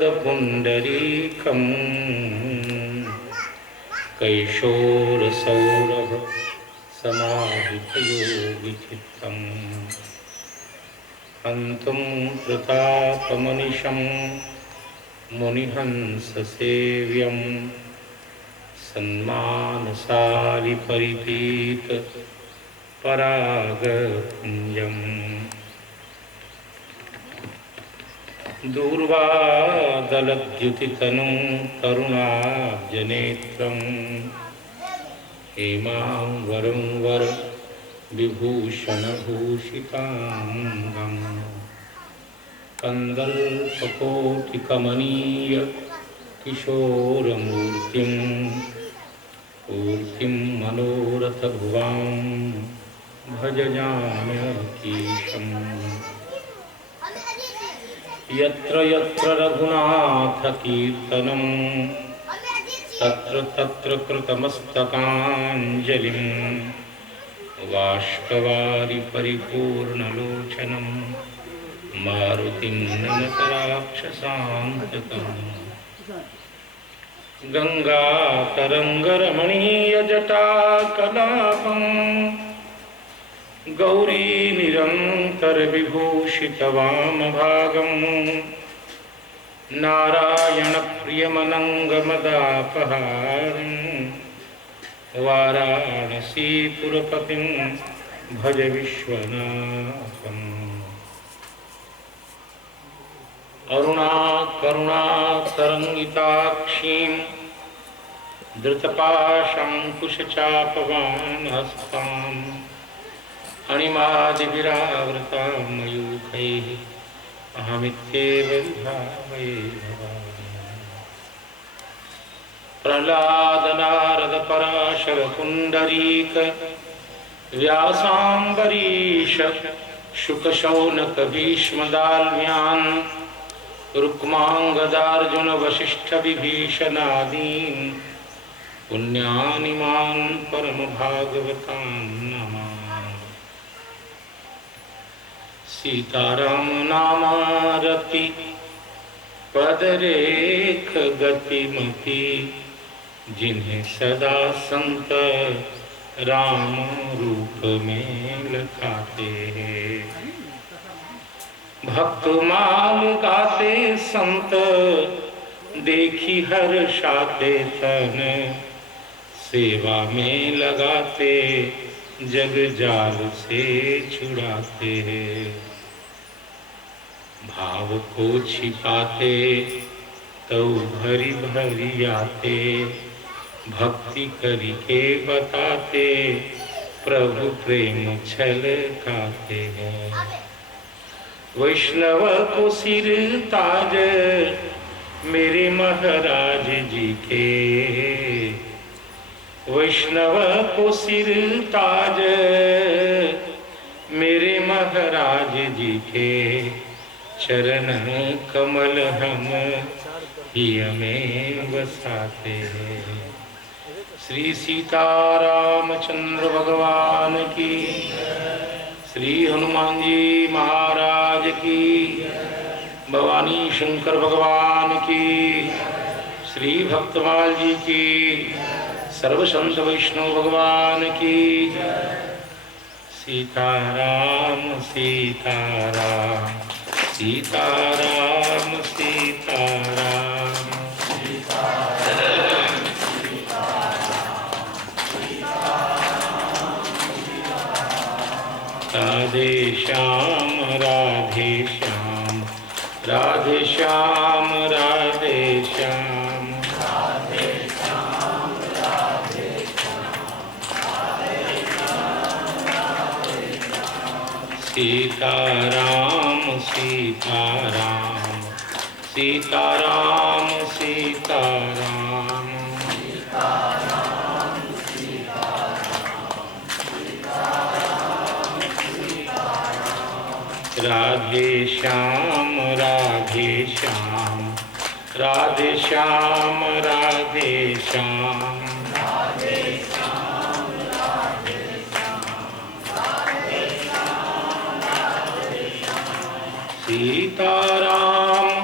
पुण्डरीकं कैशोरसौरभ समाहितयोगिचित्तम् हन्तुं प्रतापमनिशं मुनिहंससेव्यं सन्मानसालिपरिपीत परागपुञ्जम् दूर्वादलद्युतितनुं तरुणाब्जनेत्रं हेमांबरं वर विभूषणभूषिताङ्गं कन्दर्पकोटिकमनीय किशोरमूर्तिं पूर्तिं मनोरथभुवां भजजाम्यकीशम् यत्र यत्र रघुनाथकीर्तनं तत्र तत्र कृतमस्तकाञ्जलिं बाष्पवारि परिपूर्णलोचनं मारुतिं नमत राक्षसान्तकम् गङ्गातरङ्गरमणीयजटाकलापम् गौरी निरन्तरविभूषितवामभागं नारायणप्रियमनङ्गमदापहारं वाराणसीपुरपतिं भज विश्वनाथम् अरुणाकरुणातरङ्गिताक्षीं धृतपाशाङ्कुशचापवानहस्ताम् अणिमादिविरावृतां मयूखैः अहमित्येव विभावये भवानि। प्रह्लादनारदपराशरपुण्डरीक व्यासाम्बरीश शुकशौनकभीष्मदाल्म्यान् रुक्माङ्गदार्जुनवसिष्ठविभीषणादीन् पुण्यानिमान् परमभागवतान् नमः। सीताराम नामारति पदरेख गतिमति जिन्हें सदा संत राम रूप में लखाते हैं। भक्त माल गाते संत देखी हर्षाते तन सेवा में लगाते जग जाल से छुड़ाते हैं। भाव को छिपाते तो भरी भरी आते भक्ति करी के बताते प्रभु प्रेम छलकाते हैं। वैष्णव को सिर ताज मेरे महाराज जी के वैष्णव को सिर ताज मेरे महाराज जी के चरण कमल हम हिय में बसाते हैं। श्री सीतारामचंद्र भगवान की, श्री हनुमान जी महाराज की, भवानी शंकर भगवान की, श्री भक्तमाल जी की, सर्व संत वैष्णव भगवान की। सीताराम सीताराम सीताराम सीताराम राधे श्याम राधे श्याम राधे श्याम राधे श्याम सीताराम सीताराम सीताराम सीताराम राधे श्याम राधे श्याम राधे श्याम राधे श्याम सीताराम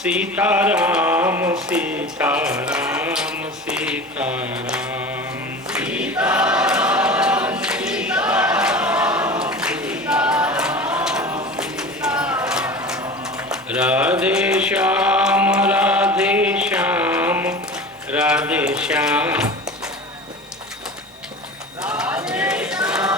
सीताराम सीताराम सीताराम सीताराम सीताराम सीताराम सीताराम सीताराम। राधे श्याम राधे श्याम राधे श्याम राधे श्याम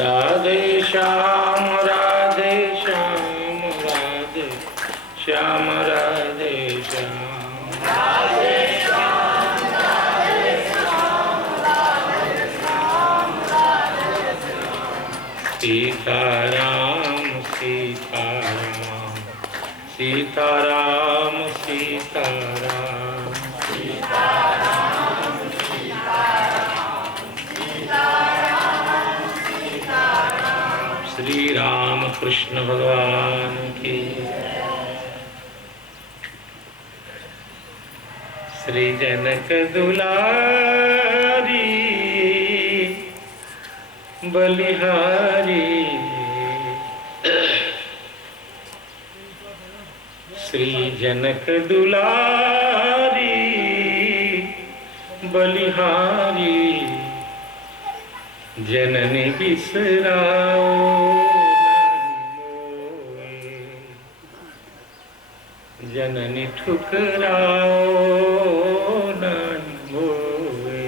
राधे श्याम राधे श्याम राधे श्याम राधे श्याम राधे श्याम राधे श्याम राधे श्याम राधे श्याम राधे श्याम। सीताराम सीताराम सीताराम सीताराम सीताराम सीताराम सीताराम सीताराम। श्री राम कृष्ण भगवान की श्री जनक दुलारी बलिहारी श्री जनक दुलारी बलिहारी जननी बिसराओ जननी ठुकराओ नानी मोए।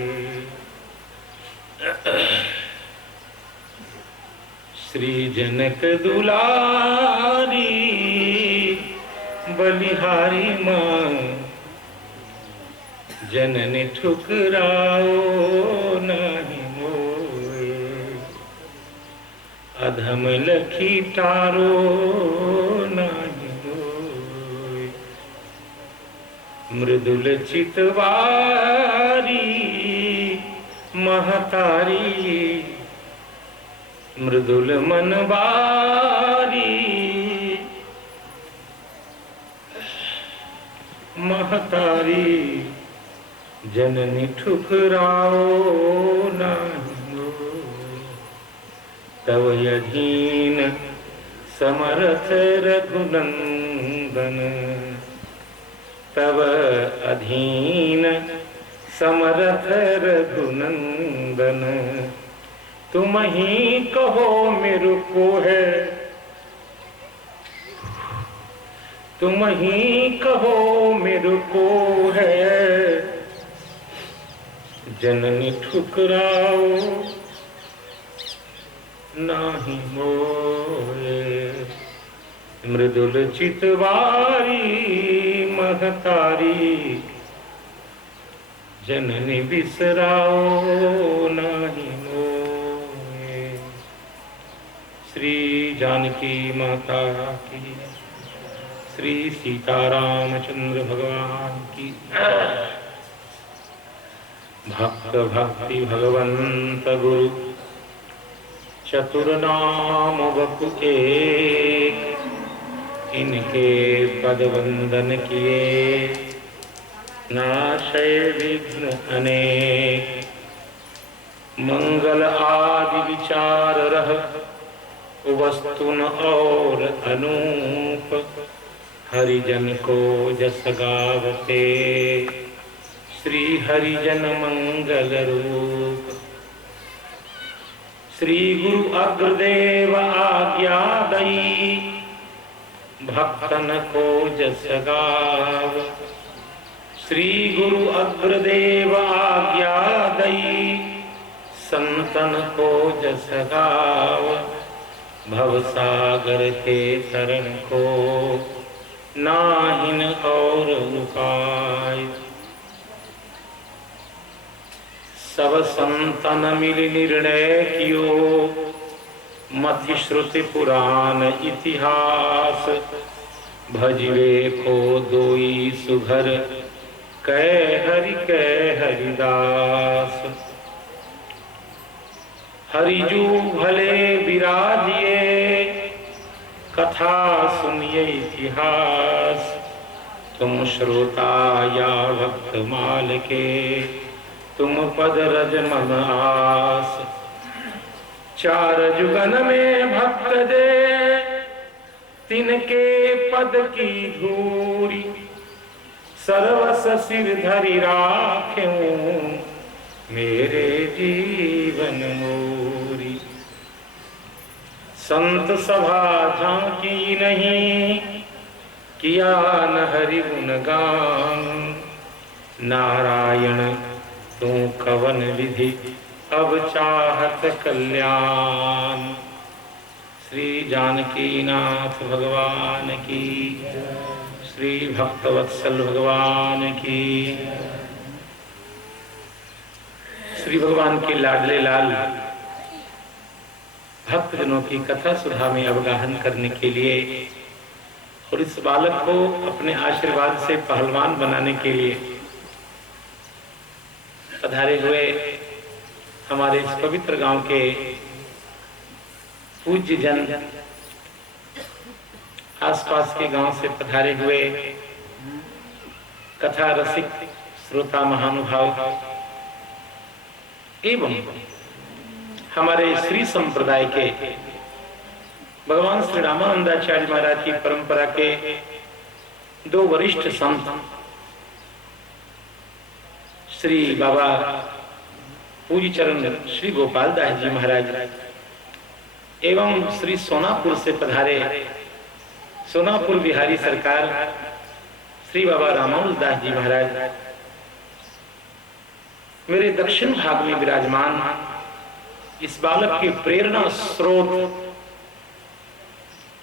श्री जनक दुलारी बलिहारी माँ जननी ठुकराओ नानी मोए। अधम लखी टारो नानी मोए। मृदुल चितवारी महतारी मृदुल मनवारी महतारी जननी ठुकराओ नानी तव अधीन समरथ रघुनंदन तव अधीन समरथ रघुनंदन तुम ही कहो मेरे को है तुम ही कहो मेरे को है जननी ठुकराओ नाही मोए। मृदुल चितवारी महतारी जननी बिसराओ नाही मोए। श्री जानकी माता की श्री सीतारामचंद्र भगवान की भक्त भक्ति भगवंत गुरु चतुर्नाम वपु एक इनके पद वंदन किए नाशय विघ्न अनेक। मंगल आदि विचार रह वस्तुन और अनूप हरिजन को जस गावते श्री हरिजन मंगल रूप। श्री गुरु अग्रदेव आज्ञा दई भक्तन को जस गाव। श्री गुरु अग्रदेव आज्ञा दई संतन को जस गाव। भवसागर के तरन को नाहिन और उपाय। सब संतन मिल निर्णय कियो मति श्रुति पुराण इतिहास। भजवे को दोई सुघर कै हरिदास। हरिजू भले विराजिए कथा सुनिए इतिहास। तुम श्रोता या भक्त माल के तुम पद रज मन आस। चार जुगन में भक्त दे तिनके पद की धूरी, सर्वस सिर धरि राख्यूं मेरे जीवन मोरी। संत सभा झांकी नहीं, किया न हरि गुण गान, नारायण तू कवन विधि अब चाहत कल्याण। श्री जानकी नाथ भगवान की, श्री भक्तवत्सल भगवान की। श्री भगवान के लाडले लाल भक्तजनों की कथा सुधा में अवगाहन करने के लिए और इस बालक को अपने आशीर्वाद से पहलवान बनाने के लिए पधारे हुए हमारे इस पवित्र गांव के पूज्य जन, आसपास के गांव से पधारे हुए कथा रसिक श्रोता महानुभाव एवं हमारे श्री संप्रदाय के भगवान श्री रामानंदाचार्य महाराज की परंपरा के दो वरिष्ठ संत श्री बाबा पूज्य चरण श्री गोपाल दास जी महाराज एवं श्री सोनापुर से पधारे सोनापुर बिहारी सरकार श्री बाबा रामानुज दास जी महाराज, मेरे दक्षिण भाग में विराजमान इस बालक के प्रेरणा स्रोत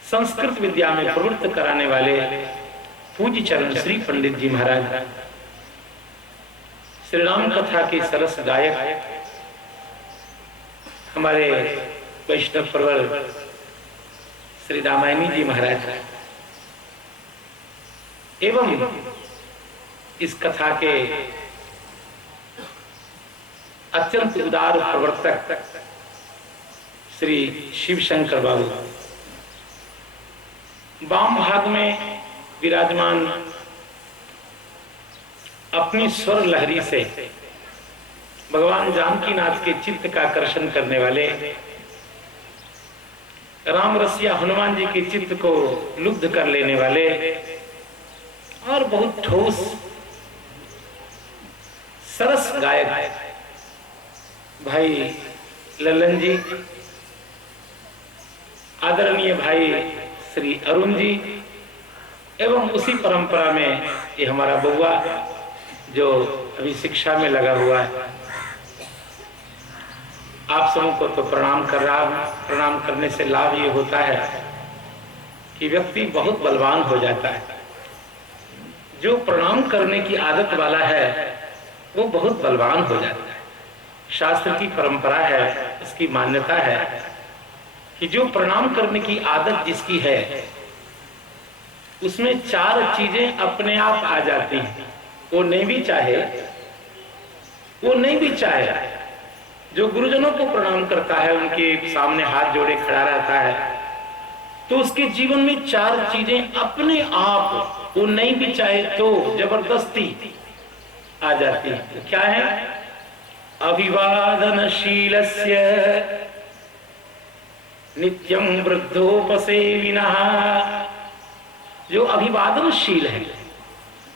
संस्कृत विद्या में प्रवृत्त कराने वाले पूज्य चरण श्री पंडित जी महाराज, श्री राम कथा के सरस गायक हमारे वैष्णव प्रवर श्री रामायणी जी महाराज एवं इस कथा के अत्यंत उदार प्रवर्तक श्री शिव शंकर बाबू, वाम भाग में विराजमान अपनी स्वर लहरी से भगवान जानकीनाथ के चित्त का आकर्षण करने वाले राम रसिया हनुमान जी के चित्त को लुब्ध कर लेने वाले और बहुत ठोस सरस गायक भाई लल्लन जी, आदरणीय भाई श्री अरुण जी एवं उसी परंपरा में ये हमारा बउआ जो अभी शिक्षा में लगा हुआ है। आप सबों को तो प्रणाम कर रहा हूं। प्रणाम करने से लाभ ये होता है कि व्यक्ति बहुत बलवान हो जाता है। जो प्रणाम करने की आदत वाला है वो बहुत बलवान हो जाता है। शास्त्र की परंपरा है, इसकी मान्यता है कि जो प्रणाम करने की आदत जिसकी है उसमें चार चीजें अपने आप आ जाती हैं। वो नहीं भी चाहे जो गुरुजनों को प्रणाम करता है, उनके सामने हाथ जोड़े खड़ा रहता है, तो उसके जीवन में चार चीजें अपने आप, वो नहीं भी चाहे तो जबरदस्ती आ जाती है। तो क्या है? अभिवादनशीलस्य नित्यं वृद्धोपसेविनः। जो अभिवादनशील है,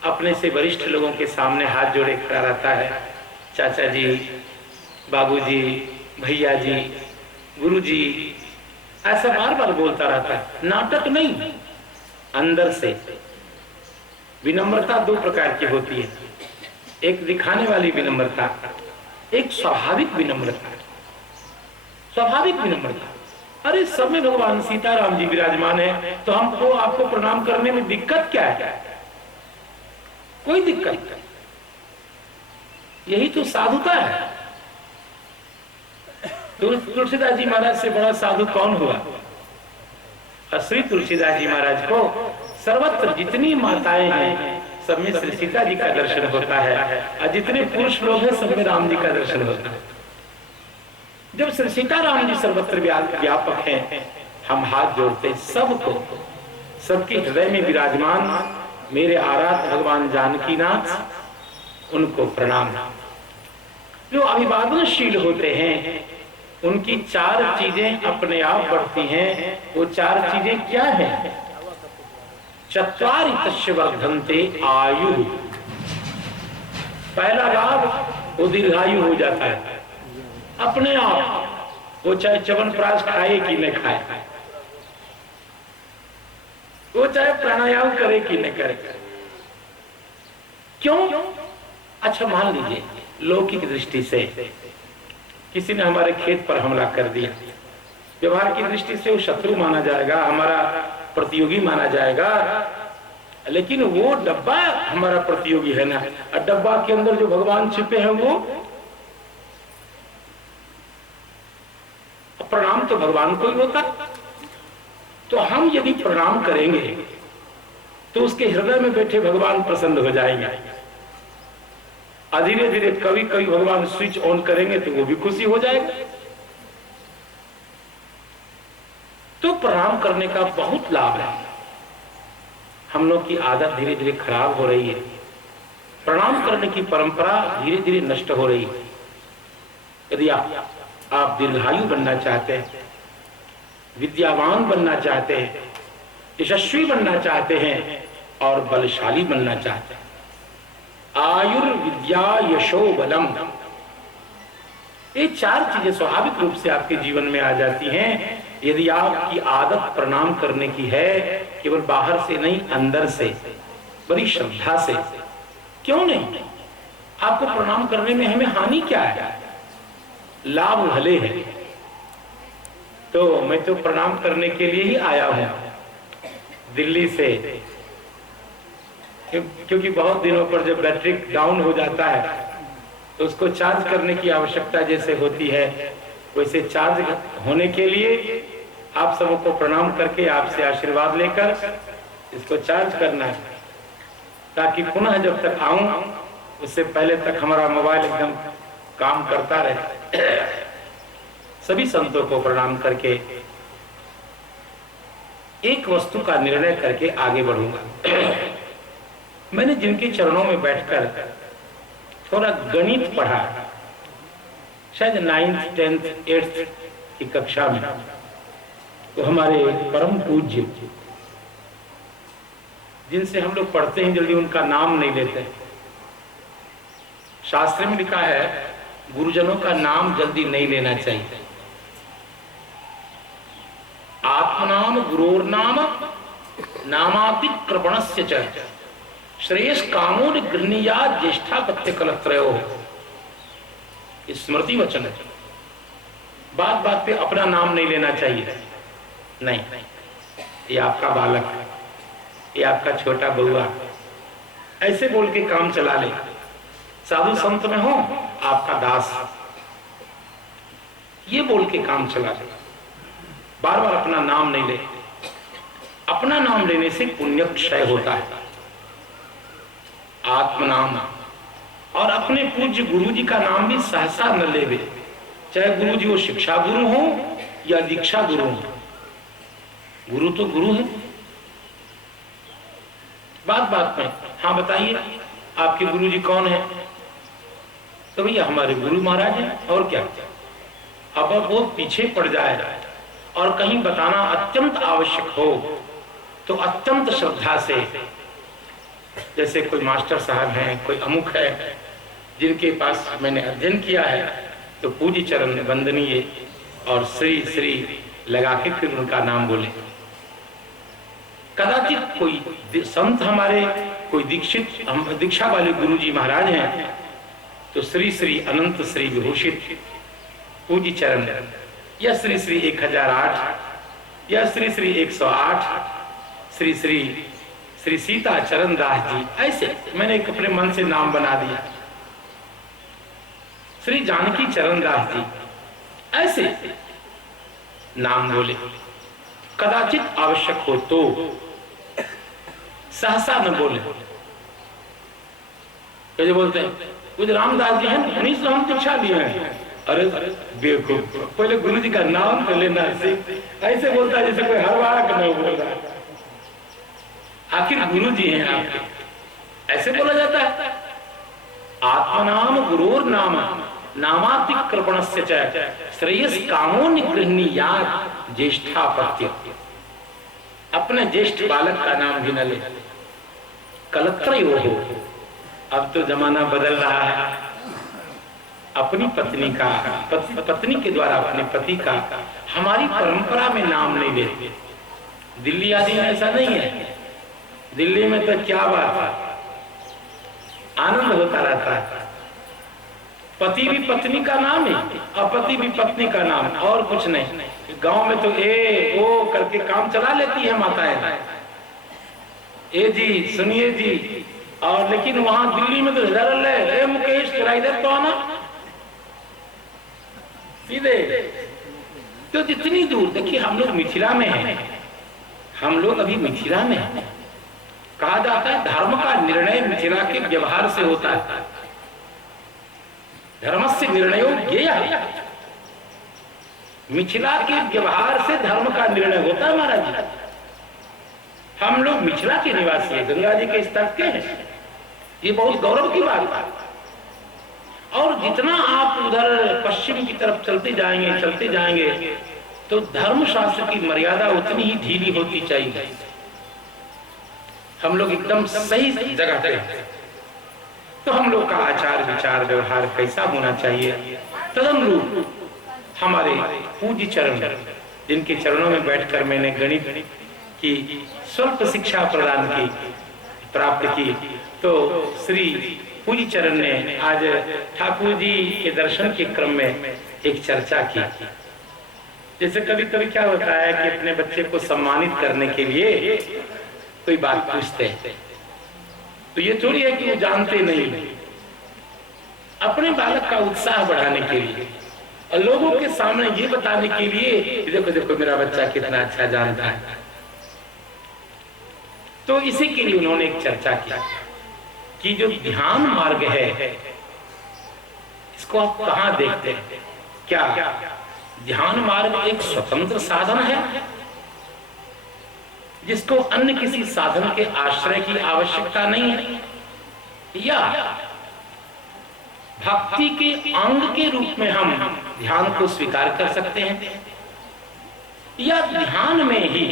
अपने से वरिष्ठ लोगों के सामने हाथ जोड़े खड़ा रहता है, चाचा जी, बाबूजी, भैया जी, गुरुजी, ऐसा बार बार बोलता रहता है। नाटक नहीं, अंदर से। विनम्रता दो प्रकार की होती है, एक दिखाने वाली विनम्रता, एक स्वाभाविक विनम्रता। स्वाभाविक विनम्रता, अरे सब में भगवान सीताराम जी विराजमान है, तो हमको आपको प्रणाम करने में दिक्कत क्या है? कोई दिक्कत नहीं, यही तो साधुता है। तुलसीदास जी महाराज से बड़ा साधु कौन हुआ? श्री तुलसीदास जी महाराज को सर्वत्र जितनी माताएं हैं सब में श्री सीता जी का दर्शन होता है, और जितने पुरुष लोग हैं सब में राम जी का दर्शन होता है। जब श्री सीताराम जी सर्वत्र व्यापक हैं, हम हाथ जोड़ते सबको, सबके हृदय में विराजमान मेरे आराध्य भगवान जानकीनाथ, उनको प्रणाम। जो अभिवादनशील होते हैं उनकी 4 चीजें अपने आप बढ़ती हैं। वो 4 चीजें क्या हैं? चत्वारि तस्य वर्धन्ते आयु। पहला लाभ, वो दीर्घायु हो जाता है अपने आप, वो चाहे च्यवनप्राश खाए कि न खाए, वो चाहे प्राणायाम करे कि न करे। क्यों? अच्छा मान लीजिए लौकिक दृष्टि से किसी ने हमारे खेत पर हमला कर दिया, व्यवहार की दृष्टि से वो शत्रु माना जाएगा, हमारा प्रतियोगी माना जाएगा, लेकिन वो डब्बा हमारा प्रतियोगी है ना। और डब्बा के अंदर जो भगवान छिपे हैं वो प्रणाम तो भगवान को ही होता। तो हम यदि प्रणाम करेंगे तो उसके हृदय में बैठे भगवान प्रसन्न हो जाएंगे। धीरे धीरे कभी कभी भगवान स्विच ऑन करेंगे तो वो भी खुशी हो जाएगा। तो प्रणाम करने का बहुत लाभ है। हम लोग की आदत धीरे धीरे खराब हो रही है, प्रणाम करने की परंपरा धीरे धीरे नष्ट हो रही है। यदि आप दीर्घायु बनना चाहते हैं, विद्यावान बनना चाहते हैं, यशस्वी बनना चाहते हैं और बलशाली बनना चाहते हैं, आयुर्विद्या यशो बलम, ये 4 चीजें स्वाभाविक रूप से आपके जीवन में आ जाती हैं यदि आपकी आदत प्रणाम करने की है, केवल बाहर से नहीं अंदर से, बड़ी श्रद्धा से। क्यों नहीं? आपको प्रणाम करने में हमें हानि क्या है? लाभ भले है। तो मैं तो प्रणाम करने के लिए ही आया हूं दिल्ली से, क्योंकि बहुत दिनों पर जब बैटरी डाउन हो जाता है तो उसको चार्ज करने की आवश्यकता जैसे होती है, वैसे चार्ज होने के लिए आप सबको प्रणाम करके आपसे आशीर्वाद लेकर इसको चार्ज करना है, ताकि पुनः जब तक आऊं उससे पहले तक हमारा मोबाइल एकदम काम करता रहे। सभी संतों को प्रणाम करके एक वस्तु का निर्णय करके आगे बढ़ूंगा। मैंने जिनके चरणों में बैठकर थोड़ा गणित पढ़ा, शायद 9th 10th 8th की कक्षा में, तो हमारे परम पूज्य जिनसे हम लोग पढ़ते हैं जल्दी उनका नाम नहीं लेते। शास्त्र में लिखा है गुरुजनों का नाम जल्दी नहीं लेना चाहिए। आत्मनाम गुरोर्नाम नामातिक्रमणस्य च श्रेयस कामो गृहणीया ज्येष्ठापत्य कलत्रयो। स्मृति वचन है। बात बात पे अपना नाम नहीं लेना चाहिए। नहीं, ये आपका बालक है, ये आपका छोटा बउआ, ऐसे बोल के काम चला ले। साधु संत में हो आपका दास, ये बोल के काम चला ले। बार बार अपना नाम नहीं ले। अपना नाम लेने से पुण्य क्षय होता है। आत्मनाम, और अपने पूज्य गुरु जी का नाम भी सहसा न लेवे, चाहे गुरु जी वो शिक्षा गुरु हो या दीक्षा गुरु हो। गुरु तो गुरु है। बात बात में हाँ बताइए आपके गुरु जी कौन है? तो भैया हमारे गुरु महाराज हैं। और क्या? अब वो पीछे पड़ जाए और कहीं बताना अत्यंत आवश्यक हो तो अत्यंत श्रद्धा से, जैसे कोई मास्टर साहब हैं, कोई अमुक है जिनके पास मैंने अध्ययन किया है, तो पूज्य चरण वंदनीय और श्री श्री लगा के फिर उनका नाम बोले। कदाचित कोई संत हमारे कोई दीक्षा वाले गुरु जी महाराज हैं, तो श्री श्री अनंत श्री विभूषित पूज्य चरण, या श्री श्री 1008 या श्री श्री 108, श्री श्री श्री सीता चरण दास जी, ऐसे मैंने एक अपने मन से नाम बना दिया। श्री जानकी चरण दास जी, ऐसे नाम बोले। कदाचित आवश्यक हो तो सहसा न बोले। कैसे बोलते हैं? कुछ रामदास जी हैं, उन्हीं से हम दीक्षा लिए हैं। अरे बेवकूफ, पहले गुरु जी का नाम तो लेना सीख। ऐसे बोलता है जैसे कोई हर बार का नाम बोल रहा है। आखिर गुरु जी हैं आपके, ऐसे बोला जाता है। आत्मनाम गुरोर नाम नामातिक्रमणस्य च श्रेयस कामो निगृह्णीयात् ज्येष्ठापत्य। अपने ज्येष्ठ बालक का नाम भी न ले। कलत्रयो हो, अब तो जमाना बदल रहा है। अपनी पत्नी का, पत्नी के द्वारा अपने पति का हमारी परंपरा में नाम नहीं लेते। दिल्ली आदि में ऐसा नहीं है। दिल्ली में तो क्या बात है, आनंद होता रहता है। पति भी पत्नी का नाम है और पति भी पत्नी का नाम, और कुछ नहीं। गांव में तो ए ओ करके काम चला लेती है माताएं, ए जी सुनिए जी। और लेकिन वहां दिल्ली में तो ए मुकेश किराए दे तो आना सीधे। तो जितनी दूर देखिए, हम लोग मिथिला में हैं, हम लोग अभी मिथिला में हैं। कहा जाता है धर्म का निर्णय मिथिला के व्यवहार से होता है। धर्म से निर्णयो ज्ञेयः, मिथिला के व्यवहार से धर्म का निर्णय होता है महाराज। हम लोग मिथिला के निवासी हैं, गंगा जी के इस तट के हैं, ये बहुत गौरव की बात है। और जितना आप उधर पश्चिम की तरफ चलते जाएंगे तो धर्मशास्त्र की मर्यादा उतनी ही ढीली होती चाहिए। हम लोग एकदम सही जगह पे हैं। तो हम लोग का आचार विचार व्यवहार कैसा होना चाहिए, तदनुरूप हमारे पूज्य चरण, जिनके चरणों में बैठकर मैंने गणित की स्वल्प शिक्षा प्रदान की, प्राप्त की, तो श्री पूज्य चरण ने आज ठाकुर जी के दर्शन के क्रम में एक चर्चा की। जैसे कभी कभी क्या होता है कि अपने बच्चे को सम्मानित करने के लिए कोई बात पूछते हैं, तो ये थोड़ी है कि वो जानते नहीं। अपने बालक का उत्साह बढ़ाने के लिए और लोगों के सामने ये बताने के लिए देखो देखो मेरा बच्चा कितना अच्छा जानता है, तो इसी के लिए उन्होंने एक चर्चा की कि जो ध्यान मार्ग है इसको आप कहाँ देखते हैं। क्या ध्यान मार्ग एक स्वतंत्र साधन है जिसको अन्य किसी साधन के आश्रय की आवश्यकता नहीं है, या भक्ति के अंग के रूप में हम ध्यान को स्वीकार कर सकते हैं, या ध्यान में ही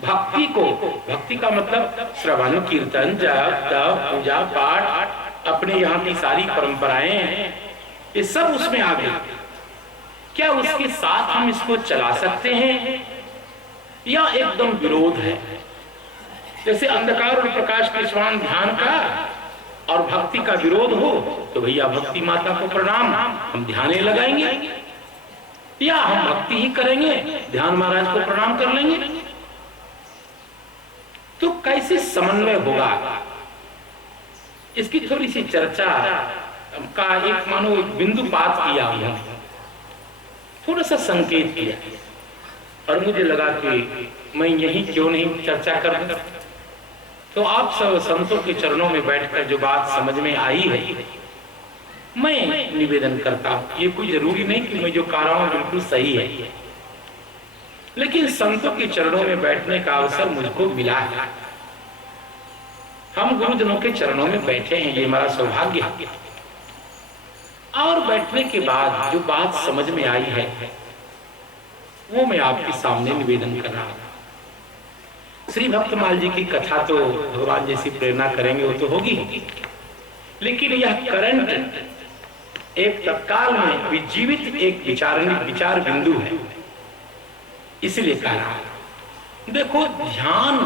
भक्ति को, भक्ति का मतलब श्रवण कीर्तन जप तप पूजा पाठ अपने यहाँ की सारी परंपराएं हैं, ये सब उसमें आ गई। क्या उसके साथ हम इसको चला सकते हैं या एकदम विरोध है? जैसे अंधकार और प्रकाश के समान ध्यान का और भक्ति का विरोध हो तो भैया भक्ति माता को प्रणाम, हम ध्यान लगाएंगे, या हम भक्ति ही करेंगे, ध्यान महाराज को प्रणाम कर लेंगे। तो कैसे समन्वय होगा, इसकी थोड़ी सी चर्चा का एक मानो एक बिंदुपात किया उन्होंने, थोड़ा सा संकेत किया, और मुझे लगा कि मैं यही क्यों नहीं चर्चा कर दूं। तो आप सब संतों के चरणों में बैठकर जो बात समझ में आई है, मैं निवेदन करता हूं। ये कोई जरूरी नहीं कि मैं जो कह रहा हूं बिल्कुल सही है, लेकिन संतों के चरणों में बैठने का अवसर मुझको मिला है। हम गुरुजनों के चरणों में बैठे हैं, ये हमारा सौभाग्य है। और बैठने के बाद जो बात समझ में आई है वो मैं आपके सामने निवेदन कर रहा हूं। श्री भक्तमाल जी की कथा तो भगवान जैसी प्रेरणा करेंगे वो तो होगी, लेकिन यह करंट एक तत्काल में विजीवित एक विचार बिंदु है, इसलिए कह रहा हूं। देखो, ध्यान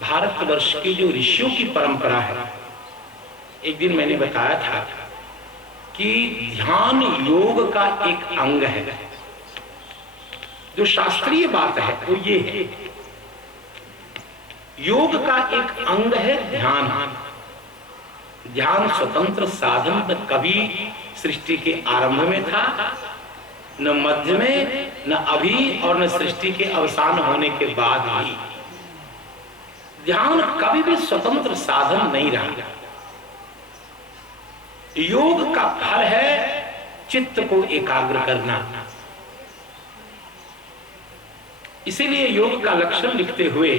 भारतवर्ष की जो ऋषियों की परंपरा है, एक दिन मैंने बताया था कि ध्यान योग का एक अंग है। जो शास्त्रीय बात है वो ये है, योग का एक अंग है ध्यान। ध्यान स्वतंत्र साधन न कभी सृष्टि के आरंभ में था, न मध्य में, न अभी, और न सृष्टि के अवसान होने के बाद भी। ध्यान कभी भी स्वतंत्र साधन नहीं रहा। योग का फल है चित्त को एकाग्र करना। इसीलिए योग का लक्षण लिखते हुए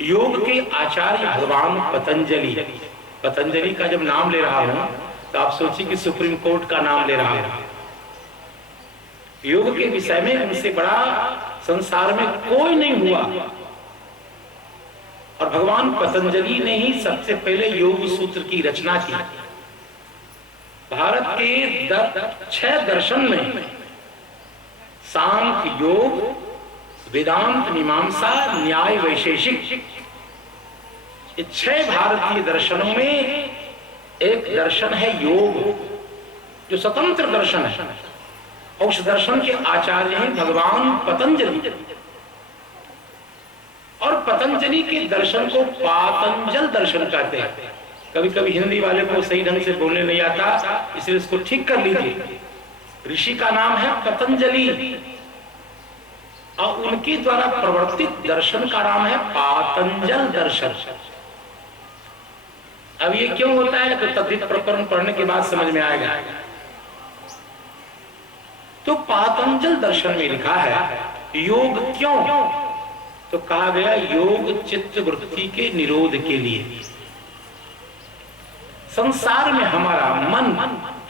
योग के आचार्य भगवान पतंजलि का जब नाम ले रहा हूं तो आप सोचिए कि सुप्रीम कोर्ट का नाम ले रहा है। योग के विषय में उनसे बड़ा संसार में कोई नहीं हुआ। और भगवान पतंजलि ने ही सबसे पहले योग सूत्र की रचना की। भारत के 6 दर्शन में सांख्य, योग, वेदांत, मीमांसा, न्याय, वैशेषिक, ये 6 भारतीय दर्शनों में एक दर्शन है योग, जो स्वतंत्र दर्शन है। और उस दर्शन के आचार्य हैं भगवान पतंजलि। और पतंजलि के दर्शन को पातंजल दर्शन कहते हैं। कभी कभी हिंदी वाले को सही ढंग से बोलने नहीं आता, इसलिए इसको ठीक कर लीजिए। ऋषि का नाम है पतंजलि और उनके द्वारा प्रवर्तित दर्शन का नाम है पातंजल दर्शन। अब ये क्यों होता है तो तद्धित प्रकरण पढ़ने के बाद समझ में आएगा। तो पातंजल दर्शन में लिखा है योग क्यों, तो कहा गया योग चित्त वृत्ति के निरोध के लिए। संसार में हमारा मन,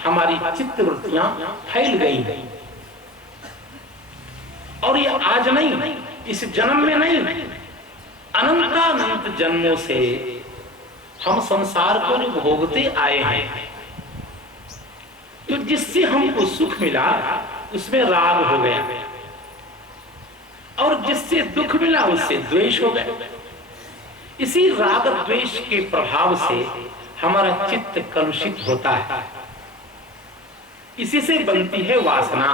हमारी चित्त वृत्तियां फैल गई और ये आज नहीं, इस जन्म में नहीं, अनंतानंत जन्मों से हम संसार को जो भोगते आए हैं। तो जिससे हमको सुख मिला उसमें राग हो गया और जिससे दुख मिला उससे द्वेष हो गया। इसी राग द्वेष के प्रभाव से हमारा चित्त कलुषित होता है। इसी से बनती है वासना,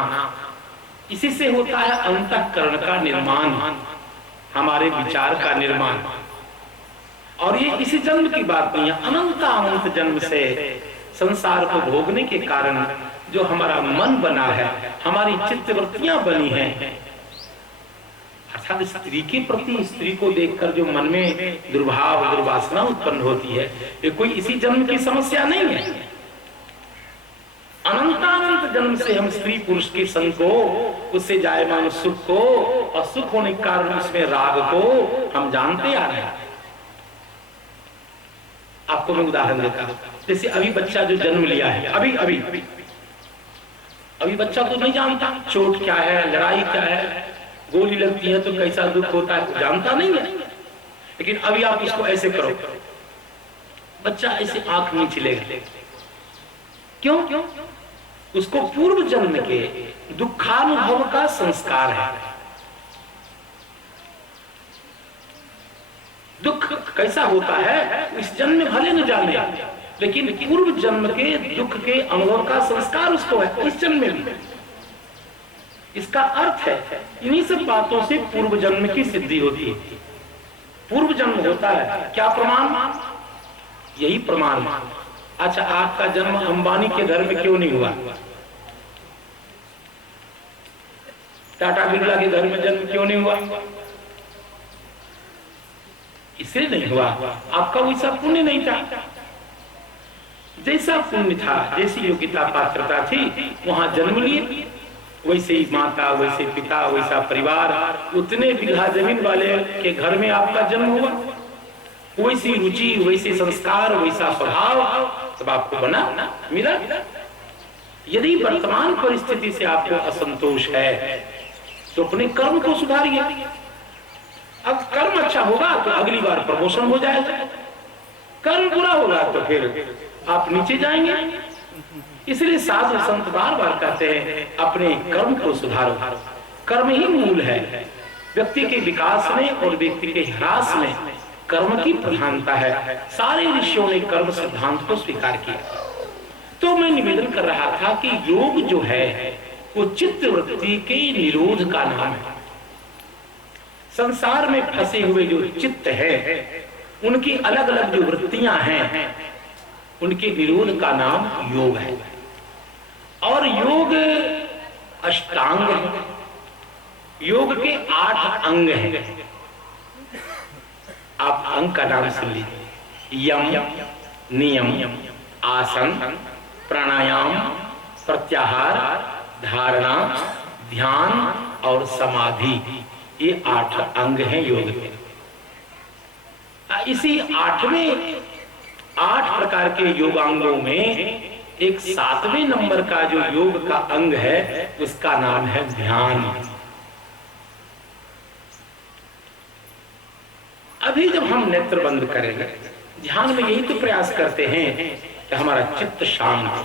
इसी से होता है अंतःकरण का निर्माण, हमारे विचार का निर्माण। और ये इसी जन्म की बात नहीं है, अनंत अनंत जन्म से संसार को भोगने के कारण जो हमारा मन बना है, हमारी चित्तवृत्तियां बनी हैं, अर्थात स्त्री के प्रति, स्त्री को देखकर जो मन में दुर्भाव दुर्वासना उत्पन्न होती है, ये कोई इसी जन्म की समस्या नहीं है। अनंतानंत जन्म से हम स्त्री पुरुष के संग को, उससे जायमान सुख को और सुख होने के कारण उसमें राग को हम जानते आ रहे हैं। आपको मैं उदाहरण देता हूं। जैसे अभी बच्चा जो जन्म लिया है, अभी बच्चा तो नहीं जानता चोट क्या है, लड़ाई क्या है, गोली लगती है तो कैसा दुख होता है, जानता नहीं है। लेकिन अभी आप उसको ऐसे करो, बच्चा ऐसे आंख नीचे लेगा। क्यों? उसको पूर्व जन्म के दुखानुभव का संस्कार है। दुख कैसा होता है इस जन्म में भले न जाने, लेकिन पूर्व जन्म के दुख के अनुभव का संस्कार उसको है इस जन्म में भी। इसका अर्थ है इन्हीं सब बातों से पूर्व जन्म की सिद्धि होती है। पूर्व जन्म होता है क्या प्रमाण? यही प्रमाण। अच्छा, आपका जन्म अंबानी के घर में क्यों नहीं हुआ? टाटा बिरला के घर में जन्म क्यों नहीं हुआ? इसलिए नहीं हुआ, आपका वैसा पुण्य नहीं था। जैसा पुण्य था, जैसी योग्यता पात्रता थी, वहां जन्म लिए, वैसे ही माता, वैसे पिता, वैसा परिवार, उतने बीघा जमीन वाले के घर में आपका जन्म हुआ, वैसी रुचि, वैसे संस्कार, वैसा स्वभाव तब आपको बना मिला। यदि वर्तमान परिस्थिति से आपको असंतोष है तो अपने कर्म को सुधारिए। अब कर्म अच्छा होगा तो अगली बार प्रमोशन हो जाएगा, कर्म बुरा होगा तो फिर आप नीचे जाएंगे। इसलिए साधु संत बार बार कहते हैं अपने कर्म को सुधारो। कर्म ही मूल है। व्यक्ति के विकास में और व्यक्ति के ह्रास में कर्म की प्रधानता है। सारे ऋषियों ने कर्म सिद्धांत को स्वीकार किया। तो मैं निवेदन कर रहा था कि योग जो है वो चित्त वृत्ति के निरोध का नाम है। संसार में फंसे हुए जो चित्त है, उनकी अलग अलग जो वृत्तियां हैं, उनके निरोध का नाम योग है। और योग अष्टांग है। योग के 8 अंग हैं। आप अंग का नाम सुन लीजिए। यम, नियम, आसन, प्राणायाम, प्रत्याहार, धारणा, ध्यान और समाधि, ये 8 अंग हैं योग के। इसी 8 प्रकार के योगांगों में एक 7वें नंबर का जो योग का अंग है उसका नाम है ध्यान। अभी जब हम नेत्र बंद करेंगे, ध्यान में यही तो प्रयास करते हैं कि हमारा चित्त शांत हो।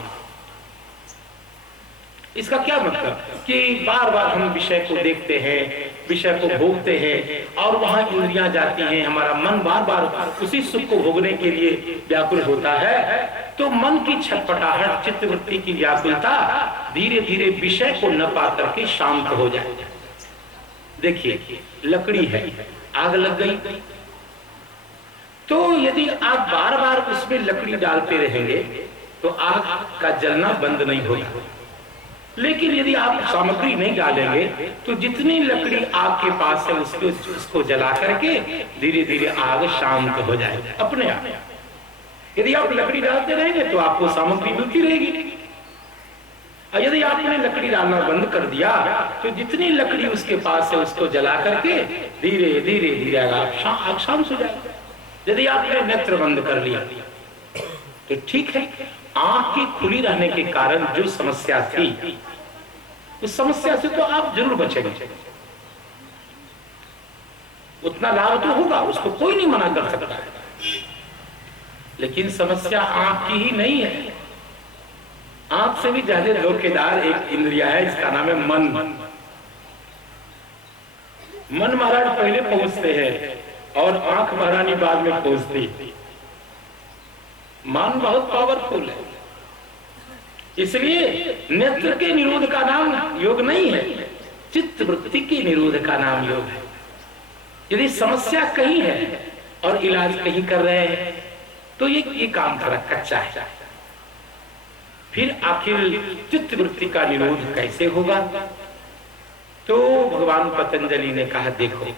इसका क्या मतलब कि बार बार हम विषय को देखते हैं, विषय को भोगते हैं और वहां इंद्रियां जाती हैं, हमारा मन बार बार उसी सुख को भोगने के लिए व्याकुल होता है, तो मन की छटपटाहट, चित्तवृत्ति की व्याकुलता धीरे धीरे विषय को न पा करके शांत हो जाए। देखिए लकड़ी है, आग लग गई, तो यदि आप बार बार उसमें लकड़ी डालते रहेंगे तो आग का जलना बंद नहीं होगा। लेकिन यदि आप सामग्री नहीं डालेंगे तो जितनी लकड़ी आग के पास है उसको जला करके धीरे धीरे आग शांत हो जाएगी अपने आप। यदि आप लकड़ी डालते रहेंगे तो आपको सामग्री मिलती रहेगी, और यदि आपने लकड़ी डालना बंद कर दिया तो जितनी लकड़ी उसके पास है उसको जला करके धीरे धीरे धीरे आग शांत हो जाएगी। यदि आपने नेत्र बंद कर लिया तो ठीक है, आंख की खुली रहने के कारण जो समस्या थी उस समस्या से तो आप जरूर बचेंगे, उतना लाभ तो होगा, उसको कोई नहीं मना कर सकता है। लेकिन समस्या आंख की ही नहीं है, आंख से भी ज्यादा धोखेदार एक इंद्रिया है जिसका नाम है मन। मन महाराज पहले पहुंचते हैं और आंख महारानी बाद में पहुंचती। मन बहुत पावरफुल है, इसलिए नेत्र के निरोध का नाम योग नहीं है, चित्त वृत्ति के निरोध का नाम योग है। यदि समस्या कहीं है और इलाज कहीं कर रहे हैं तो ये काम थोड़ा कच्चा है। फिर आखिर चित्त वृत्ति का निरोध कैसे होगा? तो भगवान पतंजलि ने कहा, देखो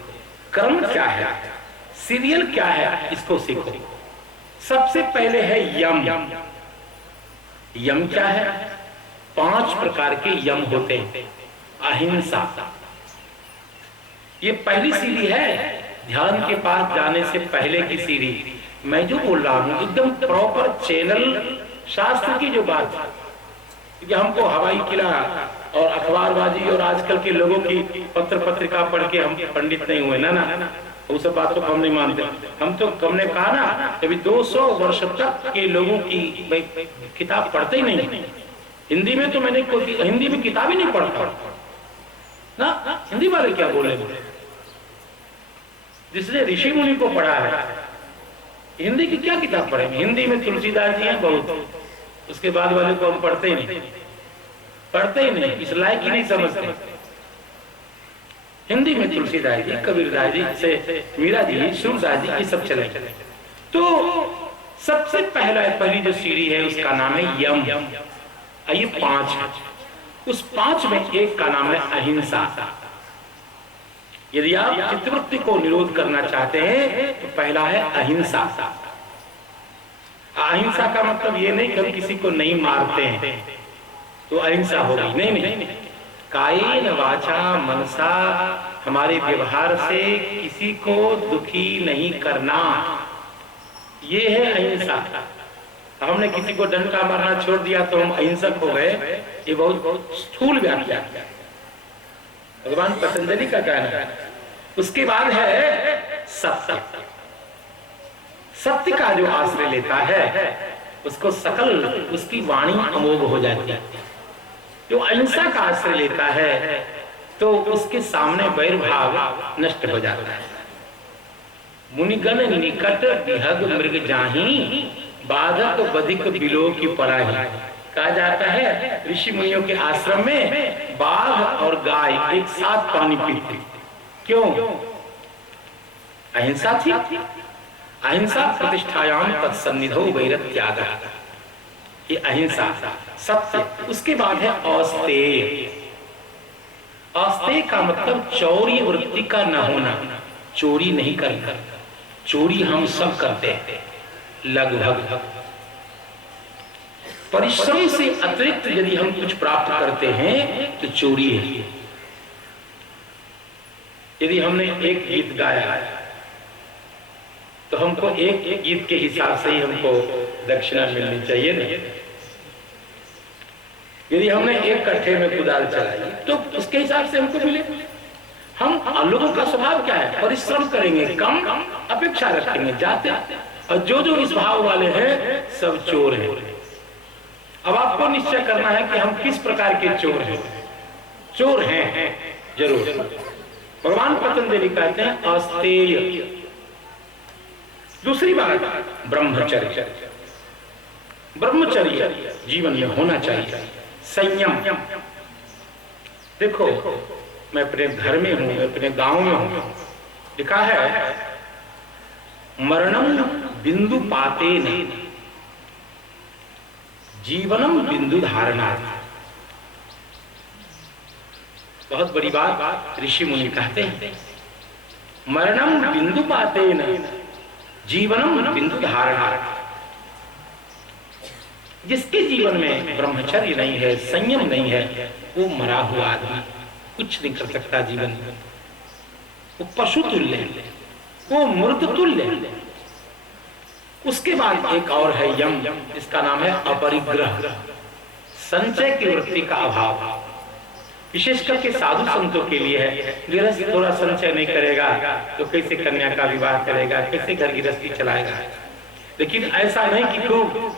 कर्म क्या है, सीरियल क्या है, इसको सीखो। सबसे पहले है यम। यम क्या है? 5 प्रकार के यम होते हैं। अहिंसा, ये पहली सीढ़ी है ध्यान के पास जाने से पहले की सीढ़ी। मैं जो बोल रहा हूं एकदम प्रॉपर चैनल शास्त्र की जो बात है, क्योंकि हमको हवाई किला और अखबारबाजी और आजकल के लोगों की पत्र पत्रिका पढ़ के हम पंडित नहीं हुए ना, वो सब बातों को हम नहीं मानते। हम तो हमने कहा ना, अभी 200 वर्ष तक के लोगों की किताब पढ़ते ही नहीं। हिंदी में तो मैंने हिंदी में किताब ही नहीं पढ़ता ना, हिंदी वाले क्या बोले? जिसने ऋषि मुनि को पढ़ा है, हिंदी की क्या किताब पढ़ेंगे? हिंदी में तुलसीदास जी हैं बहुत, उसके बाद वाले को हम पढ़ते ही नहीं, इस लायक ही नहीं समझते। हिंदी में तुलसीदास जी, कबीरदास जी से मीरा जी, सूरदास जी, ये सब चले। तो सबसे पहली जो सीढ़ी है उसका नाम है यम। ये 5 है, उस 5 में एक का नाम है अहिंसा। यदि आप चित्तवृत्ति को निरोध करना चाहते हैं तो पहला है अहिंसा। अहिंसा का मतलब ये नहीं कि हम किसी को नहीं मारते हैं तो अहिंसा होगी, नहीं। कायेन वाचा मनसा, हमारे व्यवहार से किसी को दुखी नहीं करना, ये है अहिंसा। हमने किसी को डंडा मारना छोड़ दिया तो हम अहिंसक हो गए, ये बहुत स्थूल व्याख्या है, भगवान पतंजलि का कहना है। उसके बाद है सत्य। सत्य का जो आश्रय लेता है उसको सकल उसकी वाणी अमोघ हो जाती है। जो अहिंसा का आश्रय लेता है तो उसके सामने वैर भाव नष्ट हो जाता है। मुनिगण निकट विहग मृग जाहि, बाधक बधिक बिलो की पराही। कहा जाता है ऋषि मुनियों के आश्रम में बाघ और गाय एक साथ पानी पीते। क्यों? अहिंसा थी। अहिंसा प्रतिष्ठायाम तत्सन्निधौ वैरत्यागः, ये अहिंसा सत्य। उसके बाद है औस्तेय। औस्तेय का मतलब चौरी वृत्ति का न होना, चोरी नहीं करना। चोरी हम सब करते हैं लगभग। परिश्रम से अतिरिक्त यदि हम कुछ प्राप्त करते हैं तो चोरी है। यदि हमने एक गीत गाया तो हमको एक गीत के हिसाब से ही हमको दक्षिणा मिलनी चाहिए ना। यदि हमने एक कट्ठे में कुदाल चलाई तो उसके हिसाब से हमको मिले। हम लोगों का स्वभाव क्या है, परिश्रम करेंगे, कम अपेक्षा रखेंगे, जाते। और जो इस भाव वाले हैं सब चोर हैं। अब आपको निश्चय करना है कि हम किस प्रकार के चोर हैं। चोर हैं जरूर। भगवान पतंजलि कहते हैं अस्तेय। दूसरी बात ब्रह्मचर्य। ब्रह्मचर्य जीवन में होना चाहिए। संयम। देखो मैं अपने घर में हूं, अपने गांव में हूं, लिखा है मरणम बिंदु पातेन जीवनम बिंदु धारणा। बहुत बड़ी बात ऋषि मुनि कहते हैं। मरणम बिंदु पातेन जीवनम बिंदु धारणा। जिसके जीवन में ब्रह्मचर्य नहीं है, संयम नहीं है, वो मरा हुआ आदमी, कुछ नहीं कर सकता जीवन में। वो पशु तुल्य है, वो मृत तुल्य है। उसके बाद एक और है यम, इसका नाम है अपरिग्रह, संचय की वृत्ति का अभाव। विशेष करके साधु संतों के लिए है। गृहस्थ थोड़ा संचय नहीं करेगा तो कैसे कन्या का विवाह करेगा, कैसे घर गृहस्थी चलाएगा। लेकिन ऐसा नहीं कि खूब